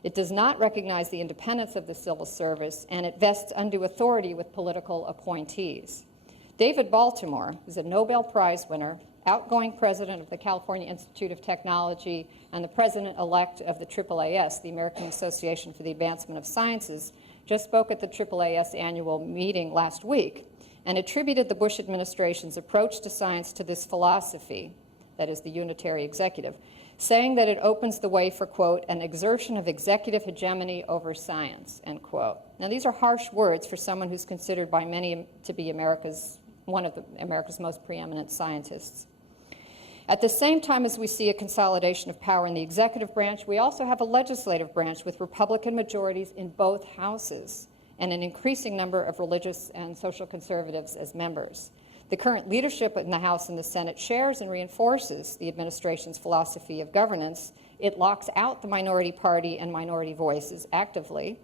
It does not recognize the independence of the civil service, and it vests undue authority with political appointees. David Baltimore is a Nobel Prize winner, outgoing president of the California Institute of Technology, and the president-elect of the AAAS, the American Association for the Advancement of Sciences, just spoke at the AAAS annual meeting last week and attributed the Bush administration's approach to science to this philosophy, that is, the unitary executive, saying that it opens the way for, quote, an exertion of executive hegemony over science, end quote. Now, these are harsh words for someone who's considered by many to be one of America's most preeminent scientists. At the same time as we see a consolidation of power in the executive branch, we also have a legislative branch with Republican majorities in both houses and an increasing number of religious and social conservatives as members. The current leadership in the House and the Senate shares and reinforces the administration's philosophy of governance. It locks out the minority party and minority voices actively,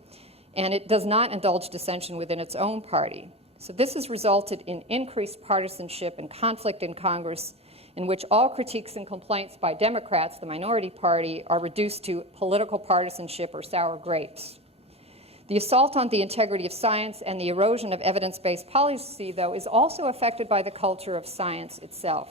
and it does not indulge dissension within its own party. So this has resulted in increased partisanship and conflict in Congress, in which all critiques and complaints by Democrats, the minority party, are reduced to political partisanship or sour grapes. The assault on the integrity of science and the erosion of evidence-based policy, though, is also affected by the culture of science itself.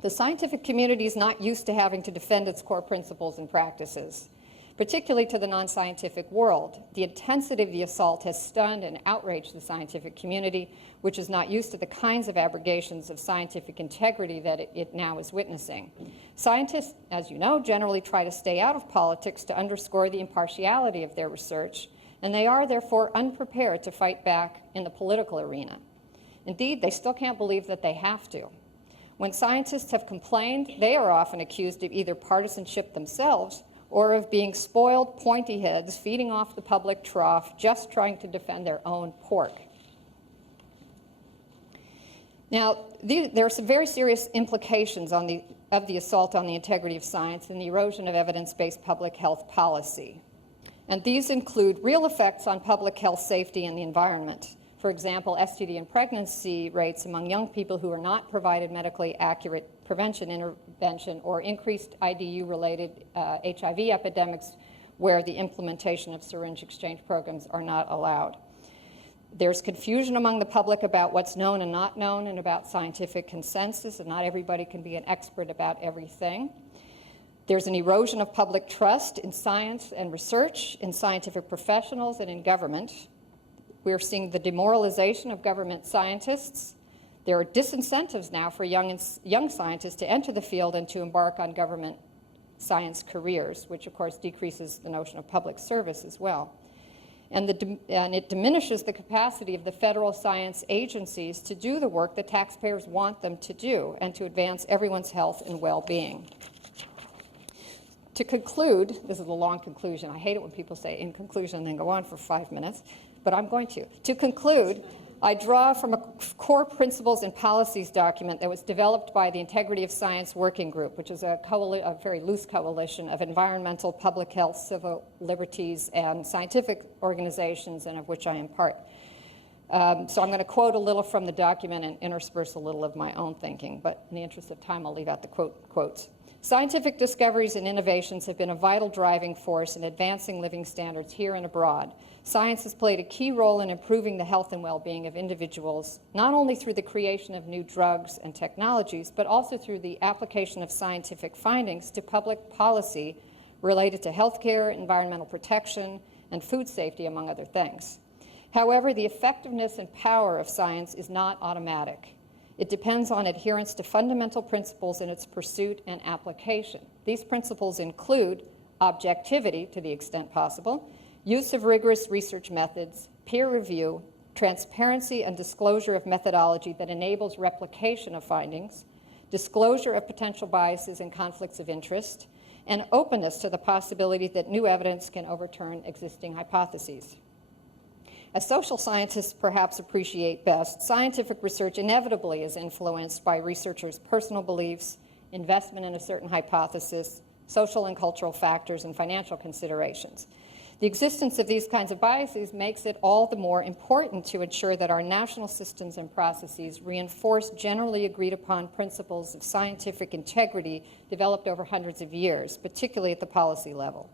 The scientific community is not used to having to defend its core principles and practices, particularly to the non-scientific world. The intensity of the assault has stunned and outraged the scientific community, which is not used to the kinds of abrogations of scientific integrity that it now is witnessing. Scientists, as you know, generally try to stay out of politics to underscore the impartiality of their research, and they are therefore unprepared to fight back in the political arena. Indeed, they still can't believe that they have to. When scientists have complained, they are often accused of either partisanship themselves or of being spoiled pointy heads feeding off the public trough, just trying to defend their own pork. Now, there are some very serious implications of the assault on the integrity of science and the erosion of evidence-based public health policy. And these include real effects on public health safety and the environment. For example, STD and pregnancy rates among young people who are not provided medically accurate prevention intervention, or increased IDU-related HIV epidemics where the implementation of syringe exchange programs are not allowed. There's confusion among the public about what's known and not known and about scientific consensus, and not everybody can be an expert about everything. There's an erosion of public trust in science and research, in scientific professionals, and in government. We're seeing the demoralization of government scientists. There are disincentives now for young scientists to enter the field and to embark on government science careers, which of course decreases the notion of public service as well. And it diminishes the capacity of the federal science agencies to do the work that taxpayers want them to do and to advance everyone's health and well-being. To conclude, this is a long conclusion. I hate it when people say in conclusion and then go on for 5 minutes, but I'm going to. To conclude, I draw from a core principles and policies document that was developed by the Integrity of Science Working Group, which is a very loose coalition of environmental, public health, civil liberties, and scientific organizations, and of which I am part. So I'm going to quote a little from the document and intersperse a little of my own thinking, but in the interest of time, I'll leave out the quotes. Scientific discoveries and innovations have been a vital driving force in advancing living standards here and abroad. Science has played a key role in improving the health and well-being of individuals, not only through the creation of new drugs and technologies, but also through the application of scientific findings to public policy related to healthcare, environmental protection, and food safety, among other things. However, the effectiveness and power of science is not automatic. It depends on adherence to fundamental principles in its pursuit and application. These principles include objectivity, to the extent possible, use of rigorous research methods, peer review, transparency and disclosure of methodology that enables replication of findings, disclosure of potential biases and conflicts of interest, and openness to the possibility that new evidence can overturn existing hypotheses. As social scientists perhaps appreciate best, scientific research inevitably is influenced by researchers' personal beliefs, investment in a certain hypothesis, social and cultural factors, and financial considerations. The existence of these kinds of biases makes it all the more important to ensure that our national systems and processes reinforce generally agreed upon principles of scientific integrity developed over hundreds of years, particularly at the policy level.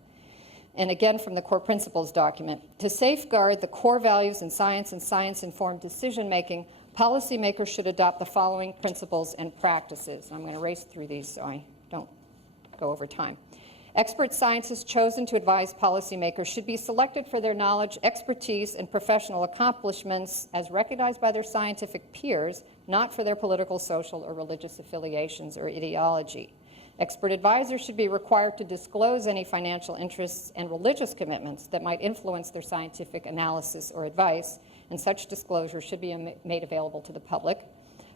And again from the core principles document, to safeguard the core values in science and science-informed decision-making, policymakers should adopt the following principles and practices. I'm going to race through these so I don't go over time. Expert scientists chosen to advise policymakers should be selected for their knowledge, expertise, and professional accomplishments as recognized by their scientific peers, not for their political, social, or religious affiliations or ideology. Expert advisors should be required to disclose any financial interests and religious commitments that might influence their scientific analysis or advice, and such disclosure should be made available to the public.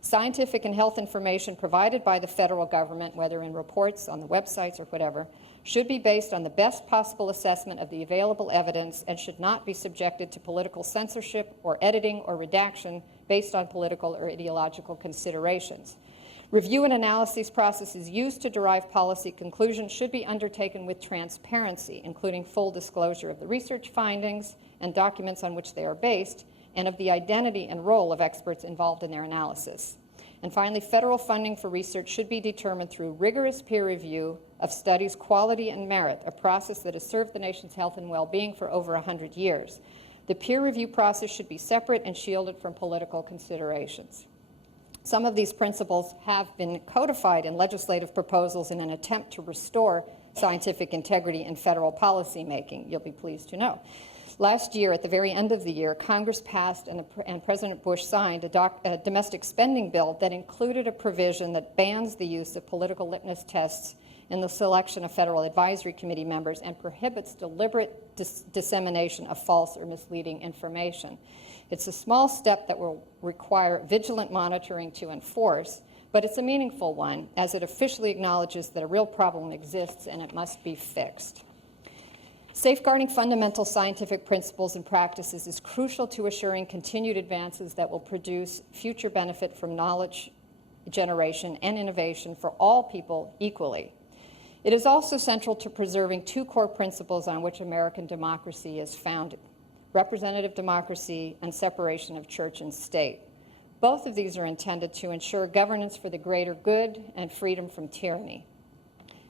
Scientific and health information provided by the federal government, whether in reports, on the websites, or whatever, should be based on the best possible assessment of the available evidence and should not be subjected to political censorship or editing or redaction based on political or ideological considerations. Review and analysis processes used to derive policy conclusions should be undertaken with transparency, including full disclosure of the research findings and documents on which they are based, and of the identity and role of experts involved in their analysis. And finally, federal funding for research should be determined through rigorous peer review of studies' quality and merit, a process that has served the nation's health and well-being for over 100 years. The peer review process should be separate and shielded from political considerations. Some of these principles have been codified in legislative proposals in an attempt to restore scientific integrity in federal policy making, you'll be pleased to know. Last year, at the very end of the year, Congress passed and President Bush signed a domestic spending bill that included a provision that bans the use of political litmus tests in the selection of federal advisory committee members and prohibits deliberate dissemination of false or misleading information. It's a small step that will require vigilant monitoring to enforce, but it's a meaningful one, as it officially acknowledges that a real problem exists and it must be fixed. Safeguarding fundamental scientific principles and practices is crucial to assuring continued advances that will produce future benefit from knowledge generation and innovation for all people equally. It is also central to preserving two core principles on which American democracy is founded: representative democracy and separation of church and state. Both of these are intended to ensure governance for the greater good and freedom from tyranny.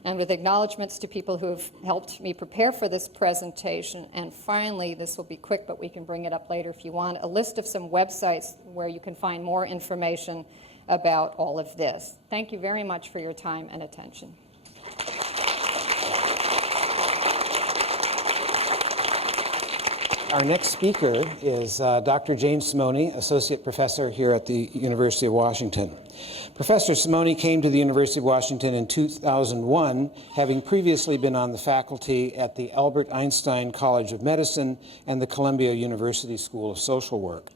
And with acknowledgments to people who have helped me prepare for this presentation, and finally, this will be quick, but we can bring it up later if you want, a list of some websites where you can find more information about all of this. Thank you very much for your time and attention. Our next speaker is Dr. Jane Simone, Associate Professor here at the University of Washington. Professor Simone came to the University of Washington in 2001, having previously been on the faculty at the Albert Einstein College of Medicine and the Columbia University School of Social Work.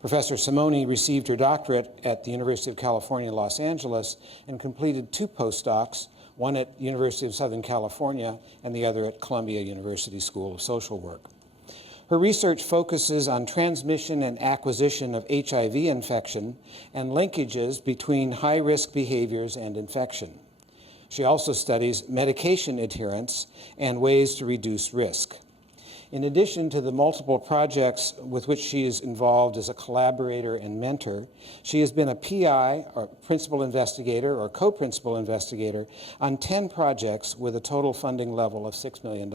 Professor Simone received her doctorate at the University of California, Los Angeles, and completed 2 postdocs, one at University of Southern California and the other at Columbia University School of Social Work. Her research focuses on transmission and acquisition of HIV infection and linkages between high-risk behaviors and infection. She also studies medication adherence and ways to reduce risk. In addition to the multiple projects with which she is involved as a collaborator and mentor, she has been a PI, or principal investigator, or co-principal investigator, on 10 projects with a total funding level of $6 million.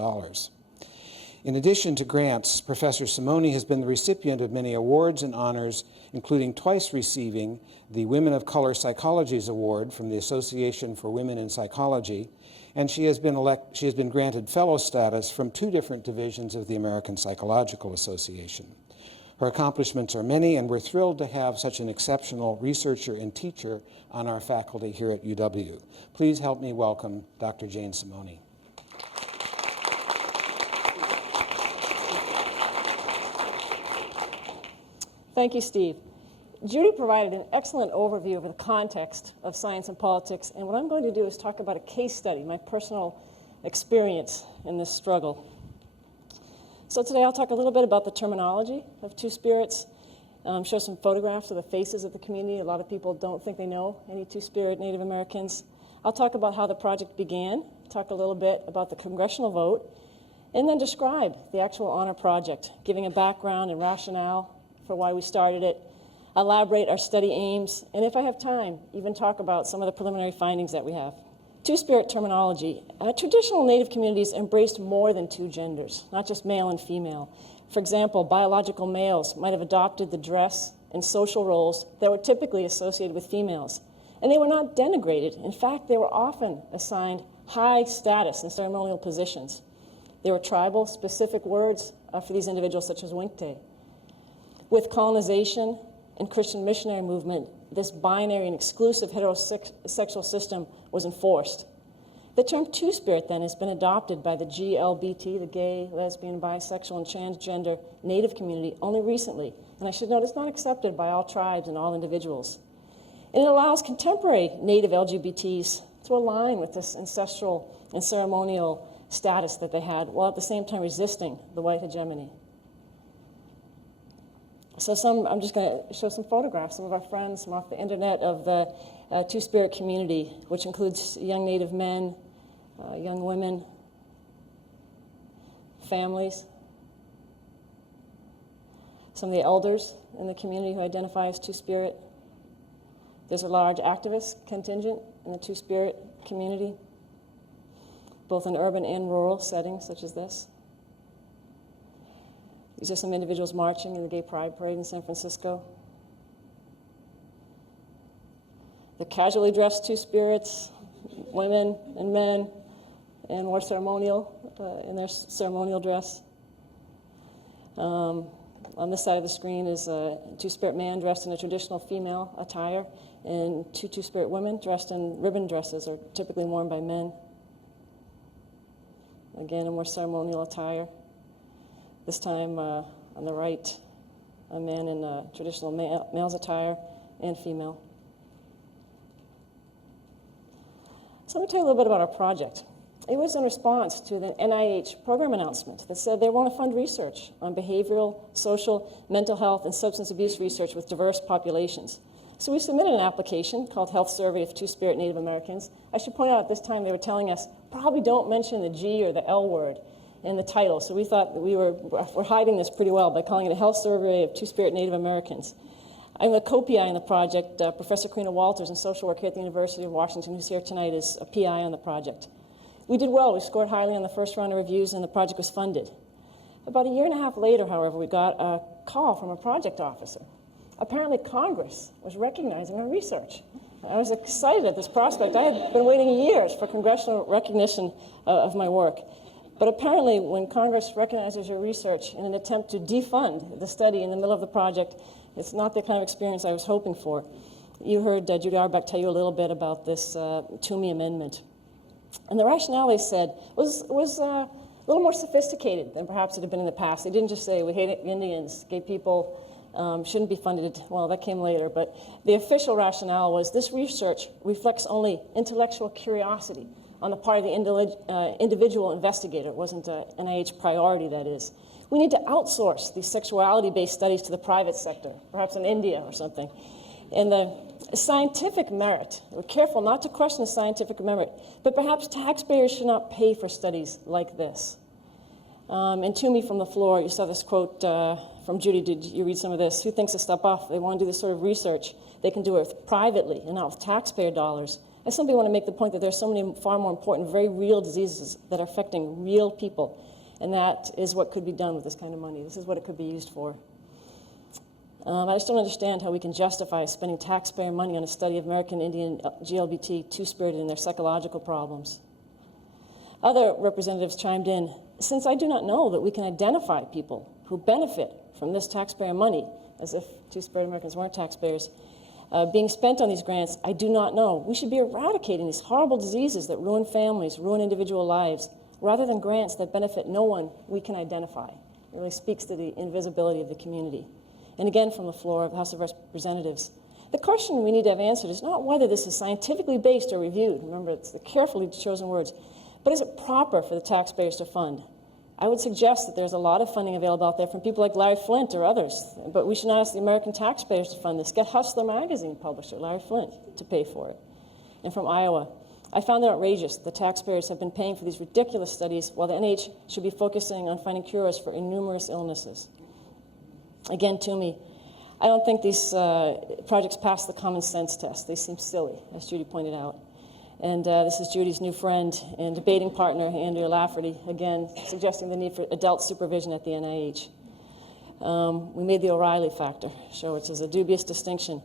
In addition to grants, Professor Simone has been the recipient of many awards and honors, including twice receiving the Women of Color Psychologies Award from the Association for Women in Psychology, and she has been granted fellow status from 2 different divisions of the American Psychological Association. Her accomplishments are many, and we're thrilled to have such an exceptional researcher and teacher on our faculty here at UW. Please help me welcome Dr. Jane Simone. Thank you, Steve. Judy provided an excellent overview of the context of science and politics, and what I'm going to do is talk about a case study, my personal experience in this struggle. So today I'll talk a little bit about the terminology of Two Spirits, show some photographs of the faces of the community. A lot of people don't think they know any Two-Spirit Native Americans. I'll talk about how the project began, talk a little bit about the congressional vote, and then describe the actual honor project, giving a background and rationale for why we started it, elaborate our study aims, and if I have time, even talk about some of the preliminary findings that we have. Two-Spirit terminology. Traditional Native communities embraced more than 2 genders, not just male and female. For example, biological males might have adopted the dress and social roles that were typically associated with females, and they were not denigrated. In fact, they were often assigned high status and ceremonial positions. There were tribal specific words for these individuals, such as winkte. With colonization and Christian missionary movement, this binary and exclusive heterosexual system was enforced. The term Two-Spirit, then, has been adopted by the GLBT, the gay, lesbian, bisexual, and transgender Native community only recently. And I should note it's not accepted by all tribes and all individuals. And it allows contemporary Native LGBTs to align with this ancestral and ceremonial status that they had, while at the same time resisting the white hegemony. So I'm just going to show some photographs, some of our friends from off the internet of the Two-Spirit community, which includes young Native men, young women, families, some of the elders in the community who identify as Two-Spirit. There's a large activist contingent in the Two-Spirit community, both in urban and rural settings such as this. These are some individuals marching in the Gay Pride Parade in San Francisco. The casually dressed Two-Spirits, women and men, and more ceremonial, in their ceremonial dress. On this side of the screen is a Two-Spirit man dressed in a traditional female attire, and 2 Two-Spirit women dressed in ribbon dresses, are typically worn by men. again, in more ceremonial attire. This time on the right, a man in traditional male's attire and female. So let me tell you a little bit about our project. It was in response to the NIH program announcement that said they want to fund research on behavioral, social, mental health, and substance abuse research with diverse populations. So we submitted an application called Health Survey of Two-Spirit Native Americans. I should point out at this time they were telling us, probably don't mention the G or the L word in the title. So we thought that we're hiding this pretty well by calling it a Health Survey of Two-Spirit Native Americans. I'm a co-PI in the project. Professor Karina Walters in social work here at the University of Washington, who's here tonight, is a PI on the project. We did well. We scored highly on the first round of reviews, and the project was funded. About a year and a half later, however, we got a call from a project officer. Apparently, Congress was recognizing our research. I was excited at this prospect. I had been waiting years for congressional recognition of my work. But apparently, when Congress recognizes your research in an attempt to defund the study in the middle of the project, it's not the kind of experience I was hoping for. You heard Judy Auerbach tell you a little bit about this Toomey Amendment. And the rationale, they said, was a little more sophisticated than perhaps it had been in the past. They didn't just say, we hate Indians, gay people shouldn't be funded. Well, that came later. But the official rationale was this research reflects only intellectual curiosity on the part of the individual investigator. It wasn't an NIH priority, that is. We need to outsource these sexuality-based studies to the private sector, perhaps in India or something. And the scientific merit, we're careful not to question the scientific merit, but perhaps taxpayers should not pay for studies like this. And Toomey from the floor, you saw this quote from Judy. Did you read some of this? Who thinks to step off? They want to do this sort of research. They can do it privately and not with taxpayer dollars. I simply want to make the point that there's so many far more important, very real diseases that are affecting real people. And that is what could be done with this kind of money. This is what it could be used for. I just don't understand how we can justify spending taxpayer money on a study of American Indian GLBT two-spirited and their psychological problems. Other representatives chimed in, since I do not know that we can identify people who benefit from this taxpayer money, as if two-spirited Americans weren't taxpayers, being spent on these grants, I do not know. We should be eradicating these horrible diseases that ruin families, ruin individual lives, rather than grants that benefit no one we can identify. It really speaks to the invisibility of the community. And again, from the floor of the House of Representatives, the question we need to have answered is not whether this is scientifically based or reviewed. Remember, it's the carefully chosen words. But is it proper for the taxpayers to fund? I would suggest that there's a lot of funding available out there from people like Larry Flynt or others. But we should not ask the American taxpayers to fund this. Get Hustler magazine publisher, Larry Flynt, to pay for it. And from Iowa, I found it outrageous. The taxpayers have been paying for these ridiculous studies while the NIH should be focusing on finding cures for innumerous illnesses. Again, Toomey, I don't think these projects pass the common sense test. They seem silly, as Judy pointed out. And this is Judy's new friend and debating partner, Andrea Lafferty, again, suggesting the need for adult supervision at the NIH. We made the O'Reilly factor show, which is a dubious distinction.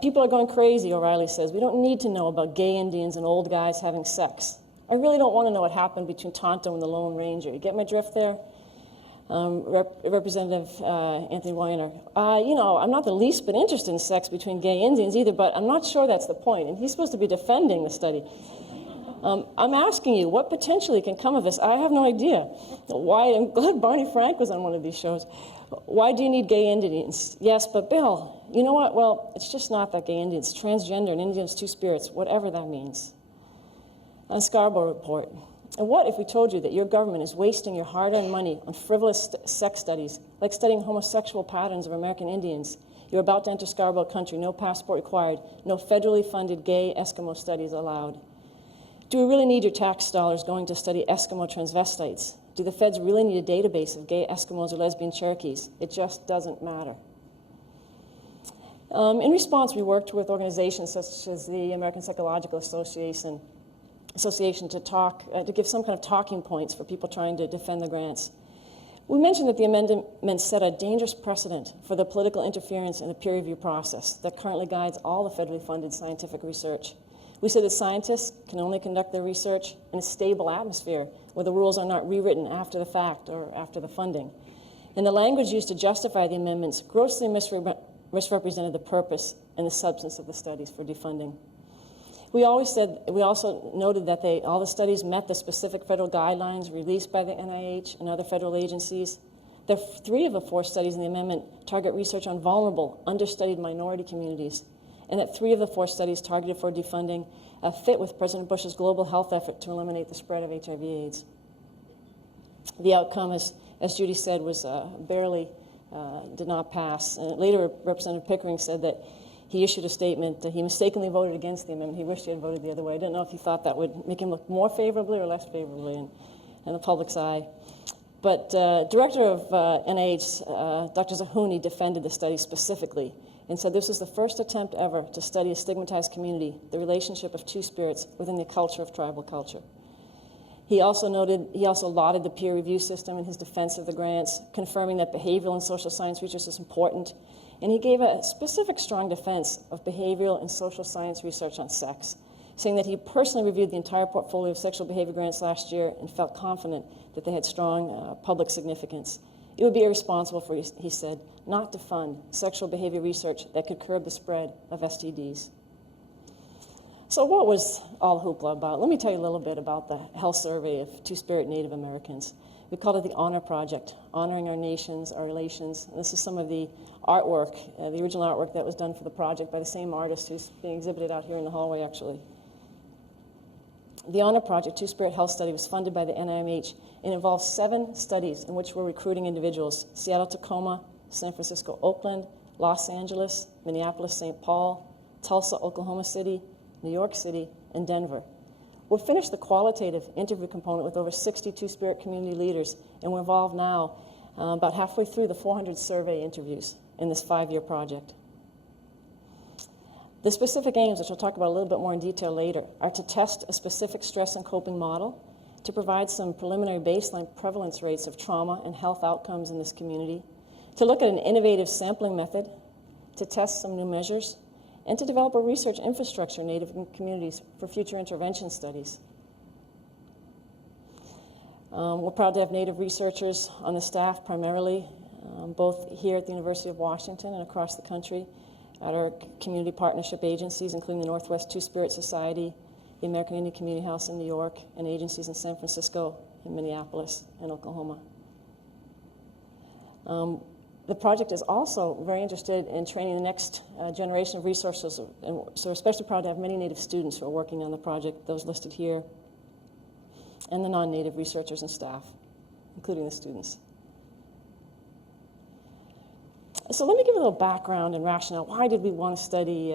People are going crazy, O'Reilly says. We don't need to know about gay Indians and old guys having sex. I really don't want to know what happened between Tonto and the Lone Ranger. You get my drift there? Representative Anthony Weiner, you know, I'm not the least bit interested in sex between gay Indians either, but I'm not sure that's the point. And he's supposed to be defending the study. I'm asking you, what potentially can come of this? I have no idea. Why? I'm glad Barney Frank was on one of these shows. Why do you need gay Indians? Yes, but Bill, you know what? Well, it's just not that gay Indians. Transgender and Indians two spirits, whatever that means. On the Scarborough Report. And what if we told you that your government is wasting your hard-earned money on frivolous sex studies, like studying homosexual patterns of American Indians? You're about to enter Scarborough country, no passport required, no federally funded gay Eskimo studies allowed. Do we really need your tax dollars going to study Eskimo transvestites? Do the feds really need a database of gay Eskimos or lesbian Cherokees? It just doesn't matter. In response, we worked with organizations such as the American Psychological Association to give some kind of talking points for people trying to defend the grants. We mentioned that the amendment set a dangerous precedent for the political interference in the peer review process that currently guides all the federally funded scientific research. We said that scientists can only conduct their research in a stable atmosphere where the rules are not rewritten after the fact or after the funding. And the language used to justify the amendments grossly misrepresented the purpose and the substance of the studies for defunding. We also noted that all the studies met the specific federal guidelines released by the NIH and other federal agencies. Three of the 4 studies in the amendment target research on vulnerable, understudied minority communities, and that 3 of the 4 studies targeted for defunding fit with President Bush's global health effort to eliminate the spread of HIV/AIDS. The outcome, as Judy said, was barely did not pass. And later, Representative Pickering said that he issued a statement that he mistakenly voted against the amendment. He wished he had voted the other way. I don't know if he thought that would make him look more favorably or less favorably in the public's eye. But Director of NIH, Dr. Zahuni, defended the study specifically and said this was the first attempt ever to study a stigmatized community, the relationship of 2 spirits within the culture of tribal culture. He also lauded the peer review system in his defense of the grants, confirming that behavioral and social science research is important. And he gave a specific strong defense of behavioral and social science research on sex, saying that he personally reviewed the entire portfolio of sexual behavior grants last year and felt confident that they had strong public significance. It would be irresponsible for, he said, not to fund sexual behavior research that could curb the spread of STDs. So what was all the hoopla about? Let me tell you a little bit about the health survey of Two-Spirit Native Americans. We called it the Honor Project, honoring our nations, our relations. And this is some of the artwork, the original artwork that was done for the project by the same artist who's being exhibited out here in the hallway, actually. The Honor Project, Two-Spirit Health Study, was funded by the NIMH and involved 7 studies in which we're recruiting individuals: Seattle, Tacoma, San Francisco, Oakland, Los Angeles, Minneapolis, St. Paul, Tulsa, Oklahoma City, New York City, and Denver. We'll finish the qualitative interview component with over 60 Two-Spirit community leaders, and we're involved now about halfway through the 400 survey interviews in this 5-year project. The specific aims, which I'll talk about a little bit more in detail later, are to test a specific stress and coping model, to provide some preliminary baseline prevalence rates of trauma and health outcomes in this community, to look at an innovative sampling method, to test some new measures, and to develop a research infrastructure in Native communities for future intervention studies. We're proud to have Native researchers on the staff primarily, both here at the University of Washington and across the country, at our community partnership agencies, including the Northwest Two-Spirit Society, the American Indian Community House in New York, and agencies in San Francisco, in Minneapolis, and Oklahoma. The project is also very interested in training the next generation of resources, and so we're especially proud to have many Native students who are working on the project, those listed here, and the non-Native researchers and staff, including the students. So let me give you a little background and rationale. Why did we want to study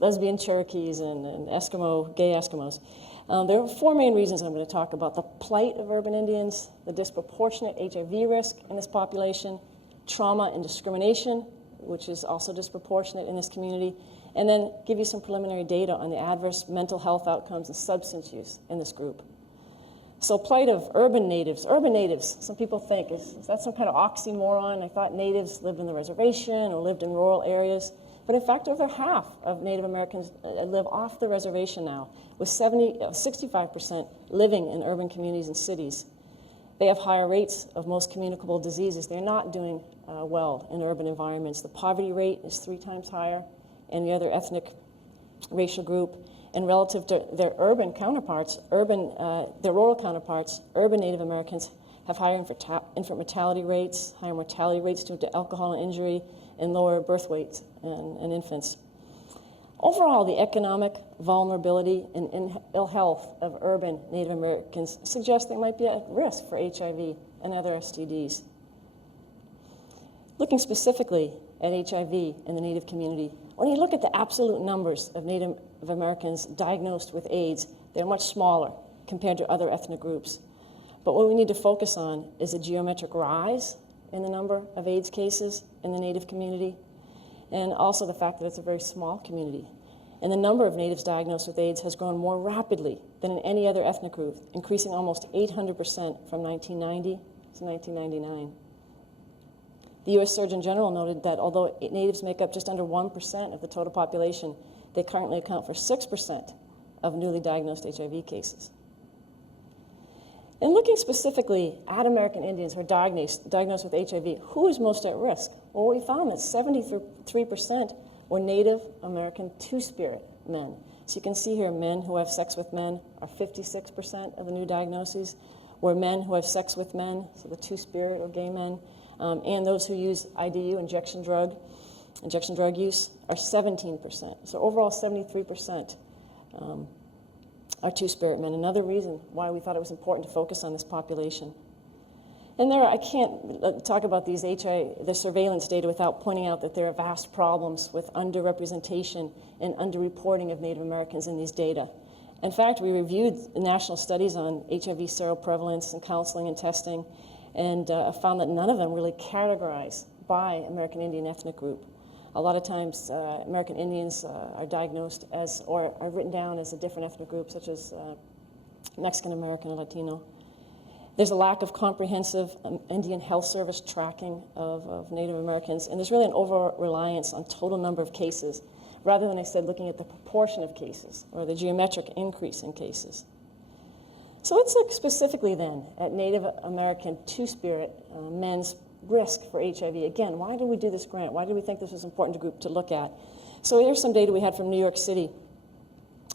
lesbian Cherokees and gay Eskimos? There are 4 main reasons I'm going to talk about: the plight of urban Indians, the disproportionate HIV risk in this population, trauma and discrimination, which is also disproportionate in this community, and then give you some preliminary data on the adverse mental health outcomes and substance use in this group. So plight of urban natives. Urban natives, some people think, is that some kind of oxymoron? I thought natives lived in the reservation or lived in rural areas. But in fact, over half of Native Americans live off the reservation now, with 65% living in urban communities and cities. They have higher rates of most communicable diseases. They're not doing well in urban environments. The poverty rate is 3 times higher than the other ethnic racial group. And relative to their urban counterparts, their rural counterparts, urban Native Americans have higher infant mortality rates, higher mortality rates due to alcohol and injury, and lower birth weights in infants. Overall, the economic vulnerability and ill health of urban Native Americans suggests they might be at risk for HIV and other STDs. Looking specifically at HIV in the Native community, when you look at the absolute numbers of Native Americans diagnosed with AIDS, they're much smaller compared to other ethnic groups. But what we need to focus on is a geometric rise in the number of AIDS cases in the Native community, and also the fact that it's a very small community. And the number of Natives diagnosed with AIDS has grown more rapidly than in any other ethnic group, increasing almost 800% from 1990 to 1999. The U.S. Surgeon General noted that although Natives make up just under 1% of the total population, they currently account for 6% of newly diagnosed HIV cases. And looking specifically at American Indians who are diagnosed with HIV, who is most at risk? Well, we found that 73% were Native American Two-Spirit men. So you can see here men who have sex with men are 56% of the new diagnoses, where men who have sex with men, so the two-spirit or gay men, and those who use IDU, injection drug use, are 17%. So overall, 73% are two-spirit men. Another reason why we thought it was important to focus on this population. And I can't talk about the surveillance data without pointing out that there are vast problems with underrepresentation and underreporting of Native Americans in these data. In fact, we reviewed national studies on HIV seroprevalence and counseling and testing, and found that none of them really categorize by American Indian ethnic group. A lot of times, American Indians are diagnosed as, or are written down as a different ethnic group, such as Mexican American or Latino. There's a lack of comprehensive Indian Health Service tracking of Native Americans, and there's really an over-reliance on total number of cases, rather than, I said, looking at the proportion of cases or the geometric increase in cases. So let's look specifically then at Native American two-spirit men's risk for HIV. Again, why did we do this grant? Why did we think this was important to group to look at? So here's some data we had from New York City,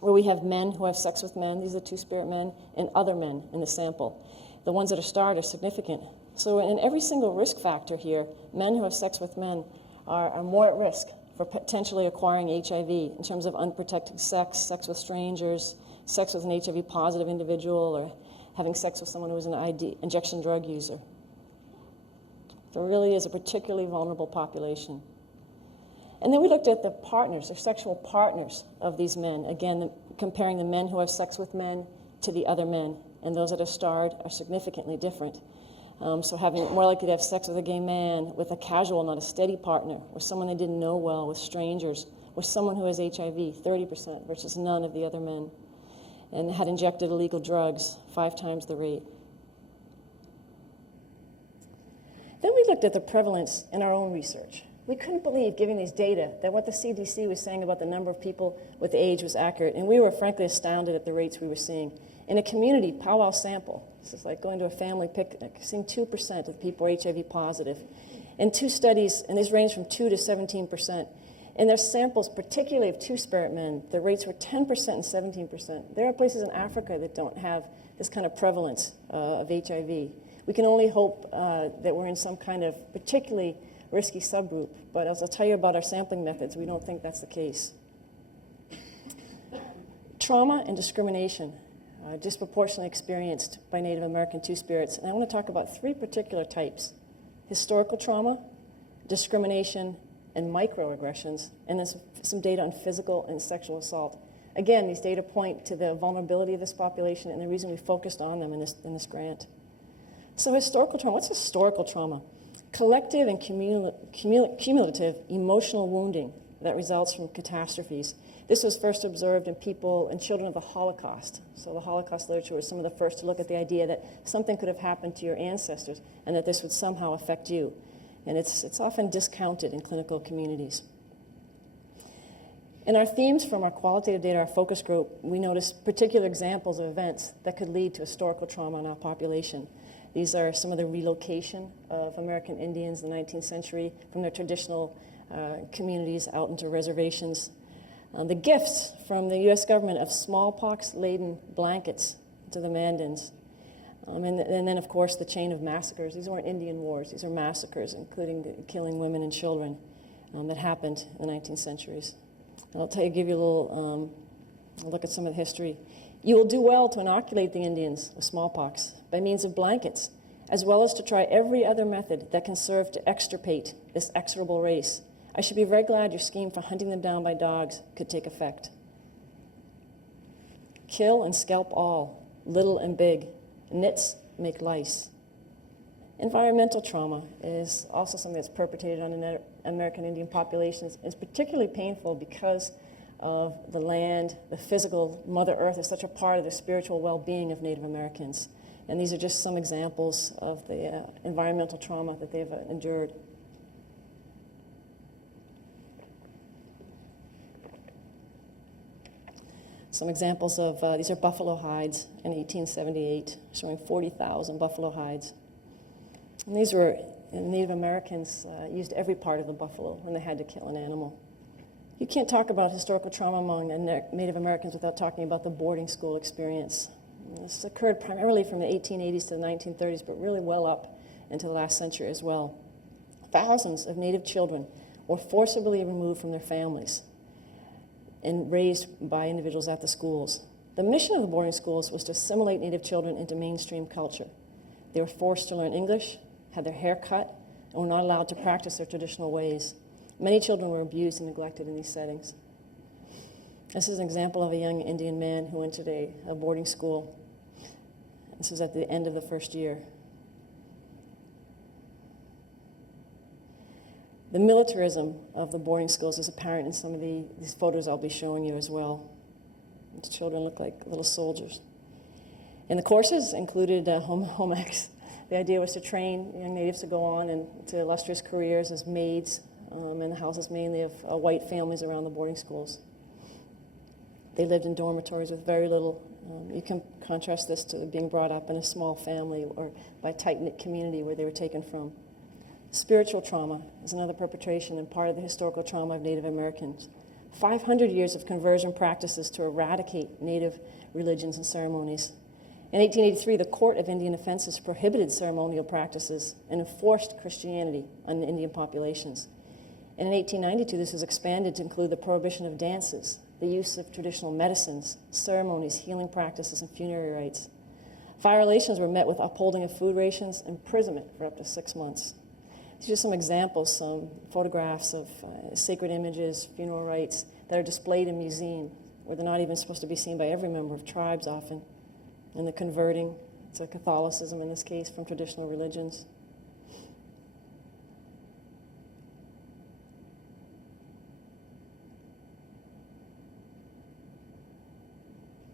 where we have men who have sex with men, these are two-spirit men, and other men in the sample. The ones that are starred are significant. So in every single risk factor here, men who have sex with men are more at risk for potentially acquiring HIV in terms of unprotected sex, sex with strangers, sex with an HIV-positive individual, or having sex with someone who is an injection drug user. There really is a particularly vulnerable population. And then we looked at the partners, or sexual partners of these men, again, comparing the men who have sex with men to the other men. And those that are starred are significantly different. So having more likely to have sex with a gay man, with a casual, not a steady partner, with someone they didn't know well, with strangers, with someone who has HIV, 30% versus none of the other men, and had injected illegal drugs, 5 times the rate. Then we looked at the prevalence in our own research. We couldn't believe, given these data, that what the CDC was saying about the number of people with AIDS was accurate, and we were frankly astounded at the rates we were seeing. In a community powwow sample, this is like going to a family picnic, seeing 2% of people are HIV positive. In 2 studies, and these range from 2 to 17%, in their samples, particularly of two-spirit men, the rates were 10% and 17%. There are places in Africa that don't have this kind of prevalence of HIV. We can only hope that we're in some kind of particularly risky subgroup, but as I'll tell you about our sampling methods, we don't think that's the case. Trauma and discrimination disproportionately experienced by Native American two-spirits, and I want to talk about 3 particular types: historical trauma, discrimination, and microaggressions, and then some data on physical and sexual assault. Again, these data point to the vulnerability of this population and the reason we focused on them in this grant. So historical trauma, what's historical trauma? Collective and cumulative emotional wounding that results from catastrophes. This was first observed in people and children of the Holocaust. So the Holocaust literature was some of the first to look at the idea that something could have happened to your ancestors and that this would somehow affect you. And it's often discounted in clinical communities. In our themes from our qualitative data, our focus group, we noticed particular examples of events that could lead to historical trauma in our population. These are some of the relocation of American Indians in the 19th century from their traditional communities out into reservations. The gifts from the U.S. government of smallpox-laden blankets to the Mandans. And then, of course, the chain of massacres. These weren't Indian wars. These are massacres, including killing women and children that happened in the 19th centuries. And I'll give you a little look at some of the history. You will do well to inoculate the Indians with smallpox by means of blankets, as well as to try every other method that can serve to extirpate this execrable race. I should be very glad your scheme for hunting them down by dogs could take effect. Kill and scalp all, little and big. Nits make lice. Environmental trauma is also something that's perpetrated on American Indian populations. It's particularly painful because of the land, the physical Mother Earth is such a part of the spiritual well-being of Native Americans. And these are just some examples of the environmental trauma that they've endured. Some examples of, these are buffalo hides in 1878, showing 40,000 buffalo hides. And these were, Native Americans used every part of the buffalo when they had to kill an animal. You can't talk about historical trauma among Native Americans without talking about the boarding school experience. This occurred primarily from the 1880s to the 1930s, but really well up into the last century as well. Thousands of Native children were forcibly removed from their families and raised by individuals at the schools. The mission of the boarding schools was to assimilate Native children into mainstream culture. They were forced to learn English, had their hair cut, and were not allowed to practice their traditional ways. Many children were abused and neglected in these settings. This is an example of a young Indian man who entered a boarding school. This was at the end of the first year. The militarism of the boarding schools is apparent in some of these photos I'll be showing you as well. These children look like little soldiers. And the courses included home ec. The idea was to train young Natives to go on into illustrious careers as maids in the houses mainly of white families around the boarding schools. They lived in dormitories with very little. You can contrast this to being brought up in a small family or by a tight-knit community where they were taken from. Spiritual trauma is another perpetration and part of the historical trauma of Native Americans. 500 years of conversion practices to eradicate Native religions and ceremonies. In 1883, the Court of Indian Offenses prohibited ceremonial practices and enforced Christianity on the Indian populations. And in 1892, this was expanded to include the prohibition of dances, the use of traditional medicines, ceremonies, healing practices, and funerary rites. Violations were met with upholding of food rations and imprisonment for up to 6 months. These are some examples, some photographs of sacred images, funeral rites that are displayed in museums, where they're not even supposed to be seen by every member of tribes often. And the converting to Catholicism in this case from traditional religions.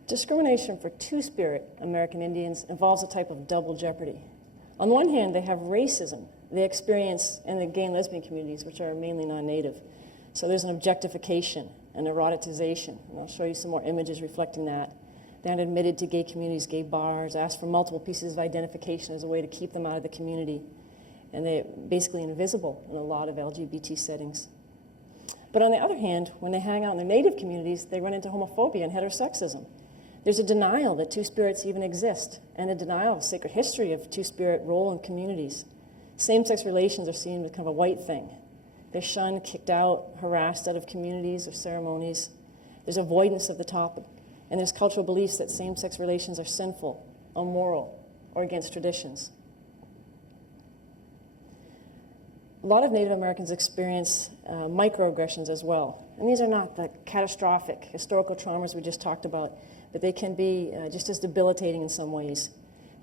Discrimination for Two-Spirit American Indians involves a type of double jeopardy. On one hand, they have racism they experience in the gay and lesbian communities, which are mainly non-Native. So there's an objectification, an eroticization, and I'll show you some more images reflecting that. They aren't admitted to gay communities, gay bars, ask for multiple pieces of identification as a way to keep them out of the community. And they're basically invisible in a lot of LGBT settings. But on the other hand, when they hang out in their Native communities, they run into homophobia and heterosexism. There's a denial that Two-Spirits even exist, and a denial of sacred history of Two-Spirit role in communities. Same-sex relations are seen as kind of a white thing. They're shunned, kicked out, harassed out of communities or ceremonies. There's avoidance of the topic, and there's cultural beliefs that same-sex relations are sinful, immoral, or against traditions. A lot of Native Americans experience microaggressions as well, and these are not the catastrophic historical traumas we just talked about, but they can be just as debilitating in some ways.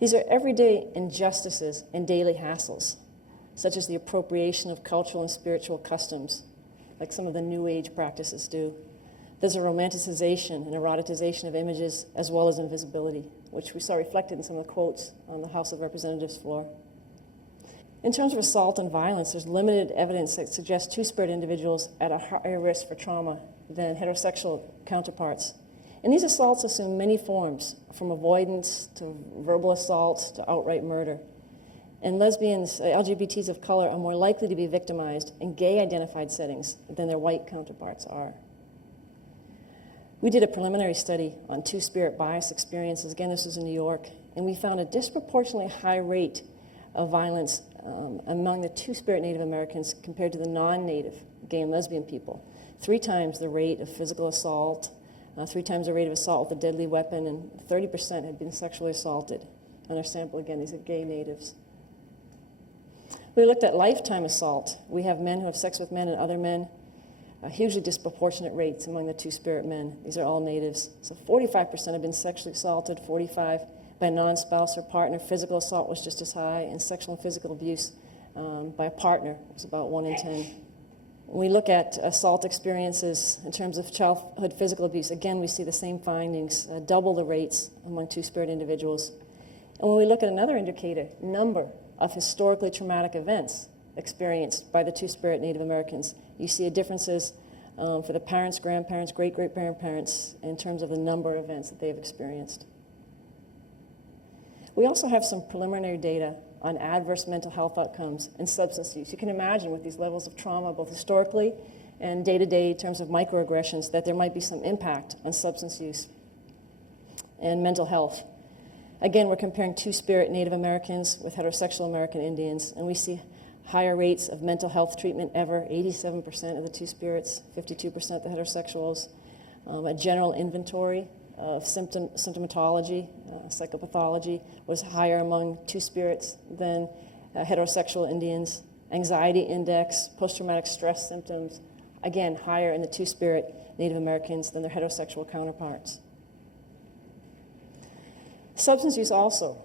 These are everyday injustices and daily hassles, such as the appropriation of cultural and spiritual customs, like some of the New Age practices do. There's a romanticization and eroticization of images, as well as invisibility, which we saw reflected in some of the quotes on the House of Representatives floor. In terms of assault and violence, there's limited evidence that suggests Two-Spirit individuals at a higher risk for trauma than heterosexual counterparts. And these assaults assume many forms, from avoidance to verbal assault to outright murder. And lesbians, LGBTs of color, are more likely to be victimized in gay-identified settings than their white counterparts are. We did a preliminary study on Two-Spirit bias experiences. Again, this was in New York, and we found a disproportionately high rate of violence among the Two-Spirit Native Americans compared to the non-Native gay and lesbian people. 3 times the rate of physical assault, 3 times the rate of assault with a deadly weapon, and 30% had been sexually assaulted. On our sample, again, these are gay Natives. We looked at lifetime assault. We have men who have sex with men and other men, hugely disproportionate rates among the Two-Spirit men. These are all Natives. So 45% have been sexually assaulted, 45% by a non-spouse or partner. Physical assault was just as high, and sexual and physical abuse by a partner was about 1 in 10. When we look at assault experiences in terms of childhood physical abuse, again, we see the same findings, double the rates among Two-Spirit individuals. And when we look at another indicator, number of historically traumatic events experienced by the Two-Spirit Native Americans, you see differences for the parents, grandparents, great-great-grandparents in terms of the number of events that they have experienced. We also have some preliminary data on adverse mental health outcomes and substance use. You can imagine with these levels of trauma, both historically and day-to-day in terms of microaggressions that there might be some impact on substance use and mental health. Again, we're comparing Two-Spirit Native Americans with heterosexual American Indians, and we see higher rates of mental health treatment ever, 87% of the Two-Spirits, 52% the heterosexuals. A general inventory of symptomatology, psychopathology, was higher among Two-Spirits than heterosexual Indians. Anxiety index, post-traumatic stress symptoms, again, higher in the Two-Spirit Native Americans than their heterosexual counterparts. Substance use also,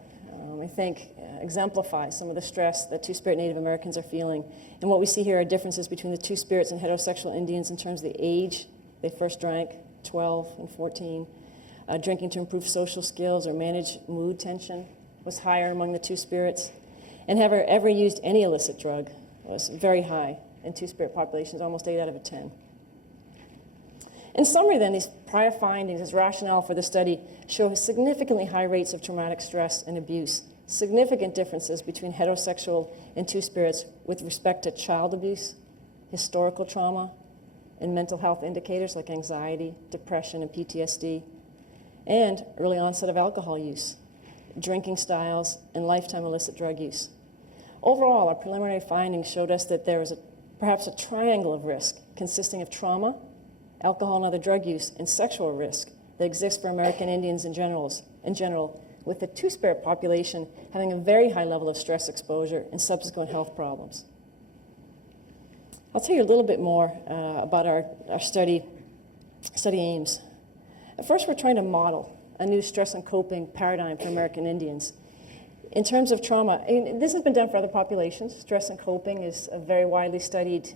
I think, exemplifies some of the stress that Two-Spirit Native Americans are feeling. And what we see here are differences between the Two-Spirits and heterosexual Indians in terms of the age they first drank, 12 and 14. Drinking to improve social skills or manage mood tension was higher among the Two-Spirits. And have ever used any illicit drug was very high in Two-Spirit populations, almost 8 out of 10. In summary, then, these prior findings as rationale for the study show significantly high rates of traumatic stress and abuse, significant differences between heterosexual and Two-Spirits with respect to child abuse, historical trauma, and mental health indicators like anxiety, depression, and PTSD, and early onset of alcohol use, drinking styles, and lifetime illicit drug use. Overall, our preliminary findings showed us that there is perhaps a triangle of risk consisting of trauma, alcohol and other drug use, and sexual risk that exists for American Indians in general, with the Two-Spirit population having a very high level of stress exposure and subsequent health problems. I'll tell you a little bit more about our study aims. First, we're trying to model a new stress and coping paradigm for American Indians. In terms of trauma, and this has been done for other populations. Stress and coping is a very widely studied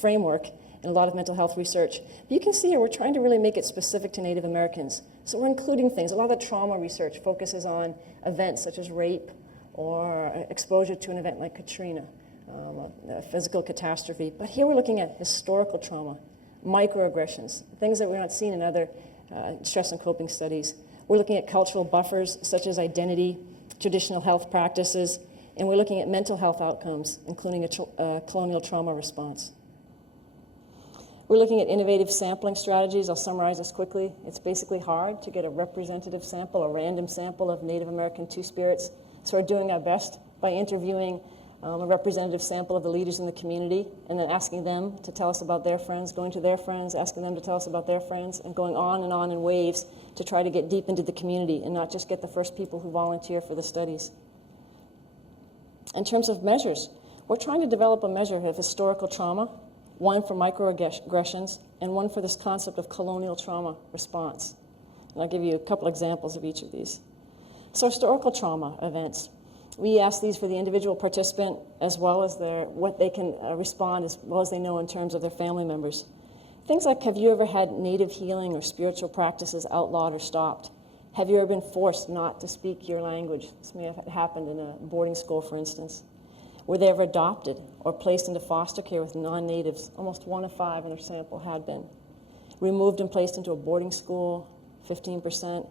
framework in a lot of mental health research. But you can see here we're trying to really make it specific to Native Americans. So we're including things. A lot of the trauma research focuses on events such as rape or exposure to an event like Katrina, a physical catastrophe. But here we're looking at historical trauma, microaggressions, things that we're not seeing in other stress and coping studies. We're looking at cultural buffers such as identity, traditional health practices, and we're looking at mental health outcomes, including a colonial trauma response. We're looking at innovative sampling strategies. I'll summarize this quickly. It's basically hard to get a representative sample, a random sample of Native American Two-Spirits. So we're doing our best by interviewing a representative sample of the leaders in the community and then asking them to tell us about their friends, going to their friends, asking them to tell us about their friends, and going on and on in waves to try to get deep into the community and not just get the first people who volunteer for the studies. In terms of measures, we're trying to develop a measure of historical trauma, one for microaggressions, and one for this concept of colonial trauma response. And I'll give you a couple examples of each of these. So historical trauma events. We ask these for the individual participant as well as what they can respond as well as they know in terms of their family members. Things like, have you ever had native healing or spiritual practices outlawed or stopped? Have you ever been forced not to speak your language? This may have happened in a boarding school, for instance. Were they ever adopted or placed into foster care with non-natives? Almost 1 of 5 in our sample had been. Removed and placed into a boarding school, 15%.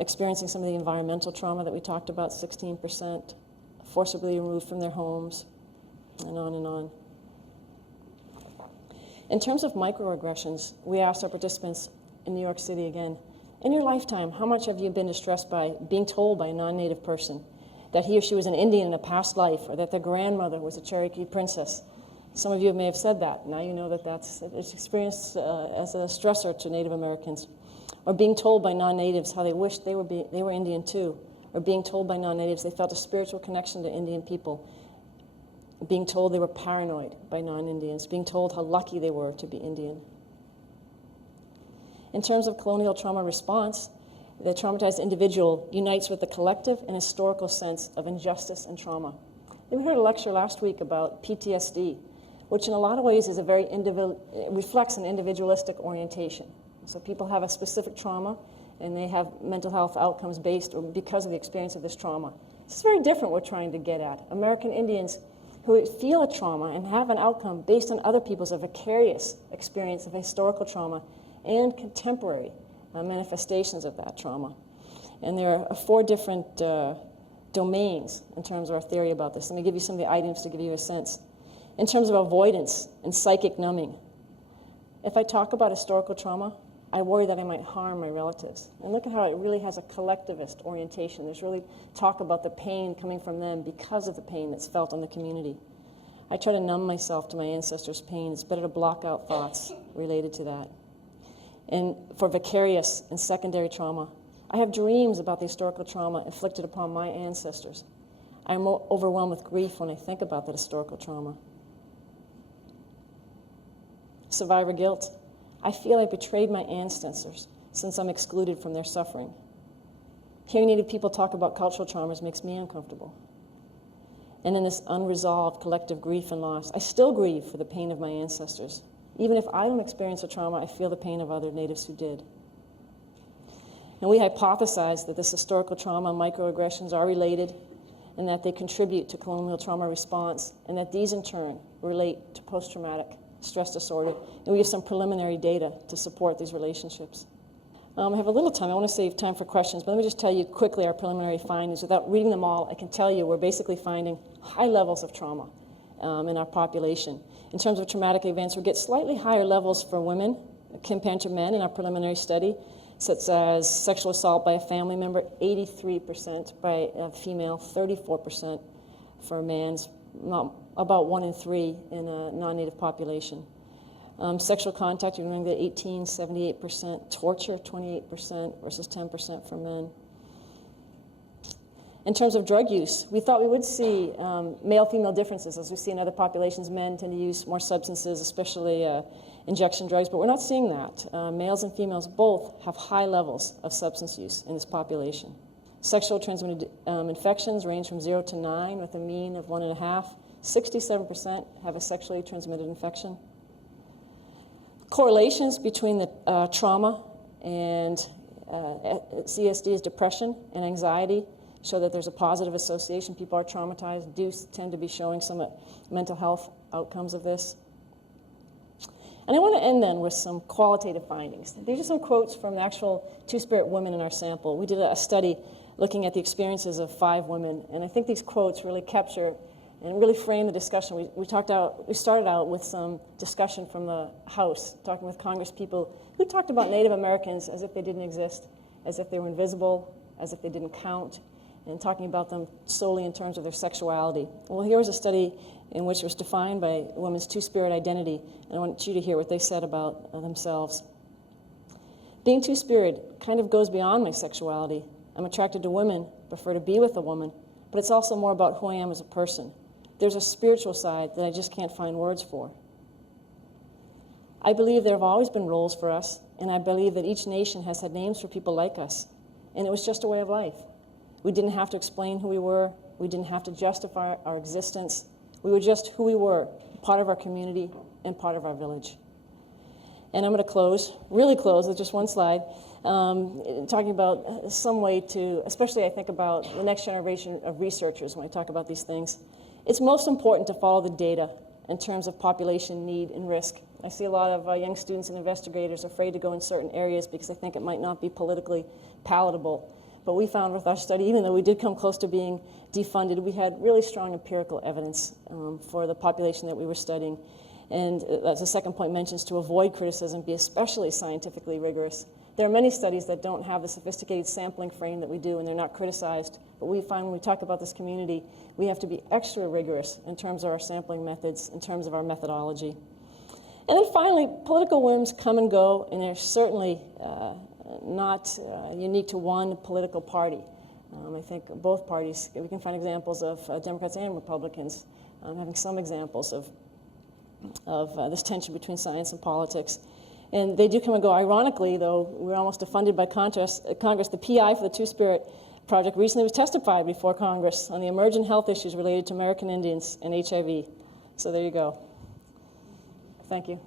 Experiencing some of the environmental trauma that we talked about, 16%. Forcibly removed from their homes, and on and on. In terms of microaggressions, we asked our participants in New York City again, in your lifetime, how much have you been distressed by being told by a non-native person that he or she was an Indian in a past life, or that their grandmother was a Cherokee princess? Some of you may have said that. Now you know that it's experienced as a stressor to Native Americans. Or being told by non-natives how they wished they were Indian too. Or being told by non-natives they felt a spiritual connection to Indian people. Being told they were paranoid by non-Indians. Being told how lucky they were to be Indian. In terms of colonial trauma response, the traumatized individual unites with the collective and historical sense of injustice and trauma. We heard a lecture last week about PTSD, which in a lot of ways is reflects an individualistic orientation. So people have a specific trauma, and they have mental health outcomes based or because of the experience of this trauma. This is very different what we're trying to get at. American Indians who feel a trauma and have an outcome based on other people's vicarious experience of historical trauma and contemporary manifestations of that trauma. And there are 4 different domains in terms of our theory about this. Let me give you some of the items to give you a sense. in terms of avoidance and psychic numbing. If I talk about historical trauma, I worry that I might harm my relatives. And look at how it really has a collectivist orientation. There's really talk about the pain coming from them because of the pain that's felt in the community. I try to numb myself to my ancestors' pain. It's better to block out thoughts related to that. And for vicarious and secondary trauma, I have dreams about the historical trauma inflicted upon my ancestors. I'm overwhelmed with grief when I think about that historical trauma. Survivor guilt. I feel I betrayed my ancestors since I'm excluded from their suffering. Hearing Native people talk about cultural traumas makes me uncomfortable. And in this unresolved collective grief and loss, I still grieve for the pain of my ancestors. Even if I don't experience a trauma, I feel the pain of other natives who did. And we hypothesize that this historical trauma and microaggressions are related and that they contribute to colonial trauma response and that these in turn relate to post-traumatic stress disorder. And we have some preliminary data to support these relationships. I have a little time. I want to save time for questions, but let me just tell you quickly our preliminary findings. Without reading them all, I can tell you we're basically finding high levels of trauma in our population. In terms of traumatic events, we get slightly higher levels for women compared to men in our preliminary study, such as sexual assault by a family member, 83% by a female, 34% for males, about 1 in 3 in a non-native population. Sexual contact, you're going to get 18, 78%. Torture, 28% versus 10% for men. In terms of drug use, we thought we would see male-female differences. As we see in other populations, men tend to use more substances, especially injection drugs, but we're not seeing that. Males and females both have high levels of substance use in this population. Sexual transmitted infections range from 0 to 9 with a mean of 1.5. 67% have a sexually transmitted infection. Correlations between the trauma and CSD's depression and anxiety show that there's a positive association. People are traumatized, do tend to be showing some mental health outcomes of this. And I want to end then with some qualitative findings. These are some quotes from the actual Two-Spirit women in our sample. We did a study looking at the experiences of 5 women, and I think these quotes really capture and really frame the discussion. We started out with some discussion from the House, talking with Congress people who talked about Native Americans as if they didn't exist, as if they were invisible, as if they didn't count, and talking about them solely in terms of their sexuality. Well, here was a study in which it was defined by a woman's Two-Spirit identity, and I want you to hear what they said about themselves. Being Two-Spirit kind of goes beyond my sexuality. I'm attracted to women, prefer to be with a woman, but it's also more about who I am as a person. There's a spiritual side that I just can't find words for. I believe there have always been roles for us, and I believe that each nation has had names for people like us, and it was just a way of life. We didn't have to explain who we were. We didn't have to justify our existence. We were just who we were, part of our community and part of our village. And I'm going to close, really close, with just one slide, talking about some way to, especially I think about the next generation of researchers when I talk about these things. It's most important to follow the data in terms of population need and risk. I see a lot of young students and investigators afraid to go in certain areas because they think it might not be politically palatable. But we found with our study, even though we did come close to being defunded, we had really strong empirical evidence for the population that we were studying. And as the second point mentions, to avoid criticism, be especially scientifically rigorous. There are many studies that don't have the sophisticated sampling frame that we do, and they're not criticized. But we find when we talk about this community, we have to be extra rigorous in terms of our sampling methods, in terms of our methodology. And then finally, political whims come and go, and they're certainly not unique to one political party. I think both parties, we can find examples of Democrats and Republicans having some examples of this tension between science and politics. And they do come and go. Ironically, though, we're almost defunded by Congress. The PI for the Two-Spirit project recently was testified before Congress on the emergent health issues related to American Indians and HIV. So there you go. Thank you.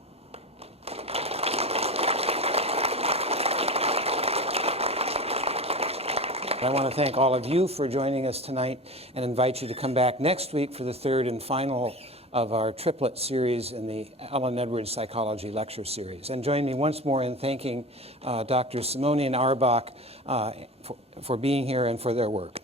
I want to thank all of you for joining us tonight and invite you to come back next week for the third and final of our triplet series in the Ellen Edwards Psychology Lecture Series. And join me once more in thanking Drs. Simone and Auerbach for being here and for their work.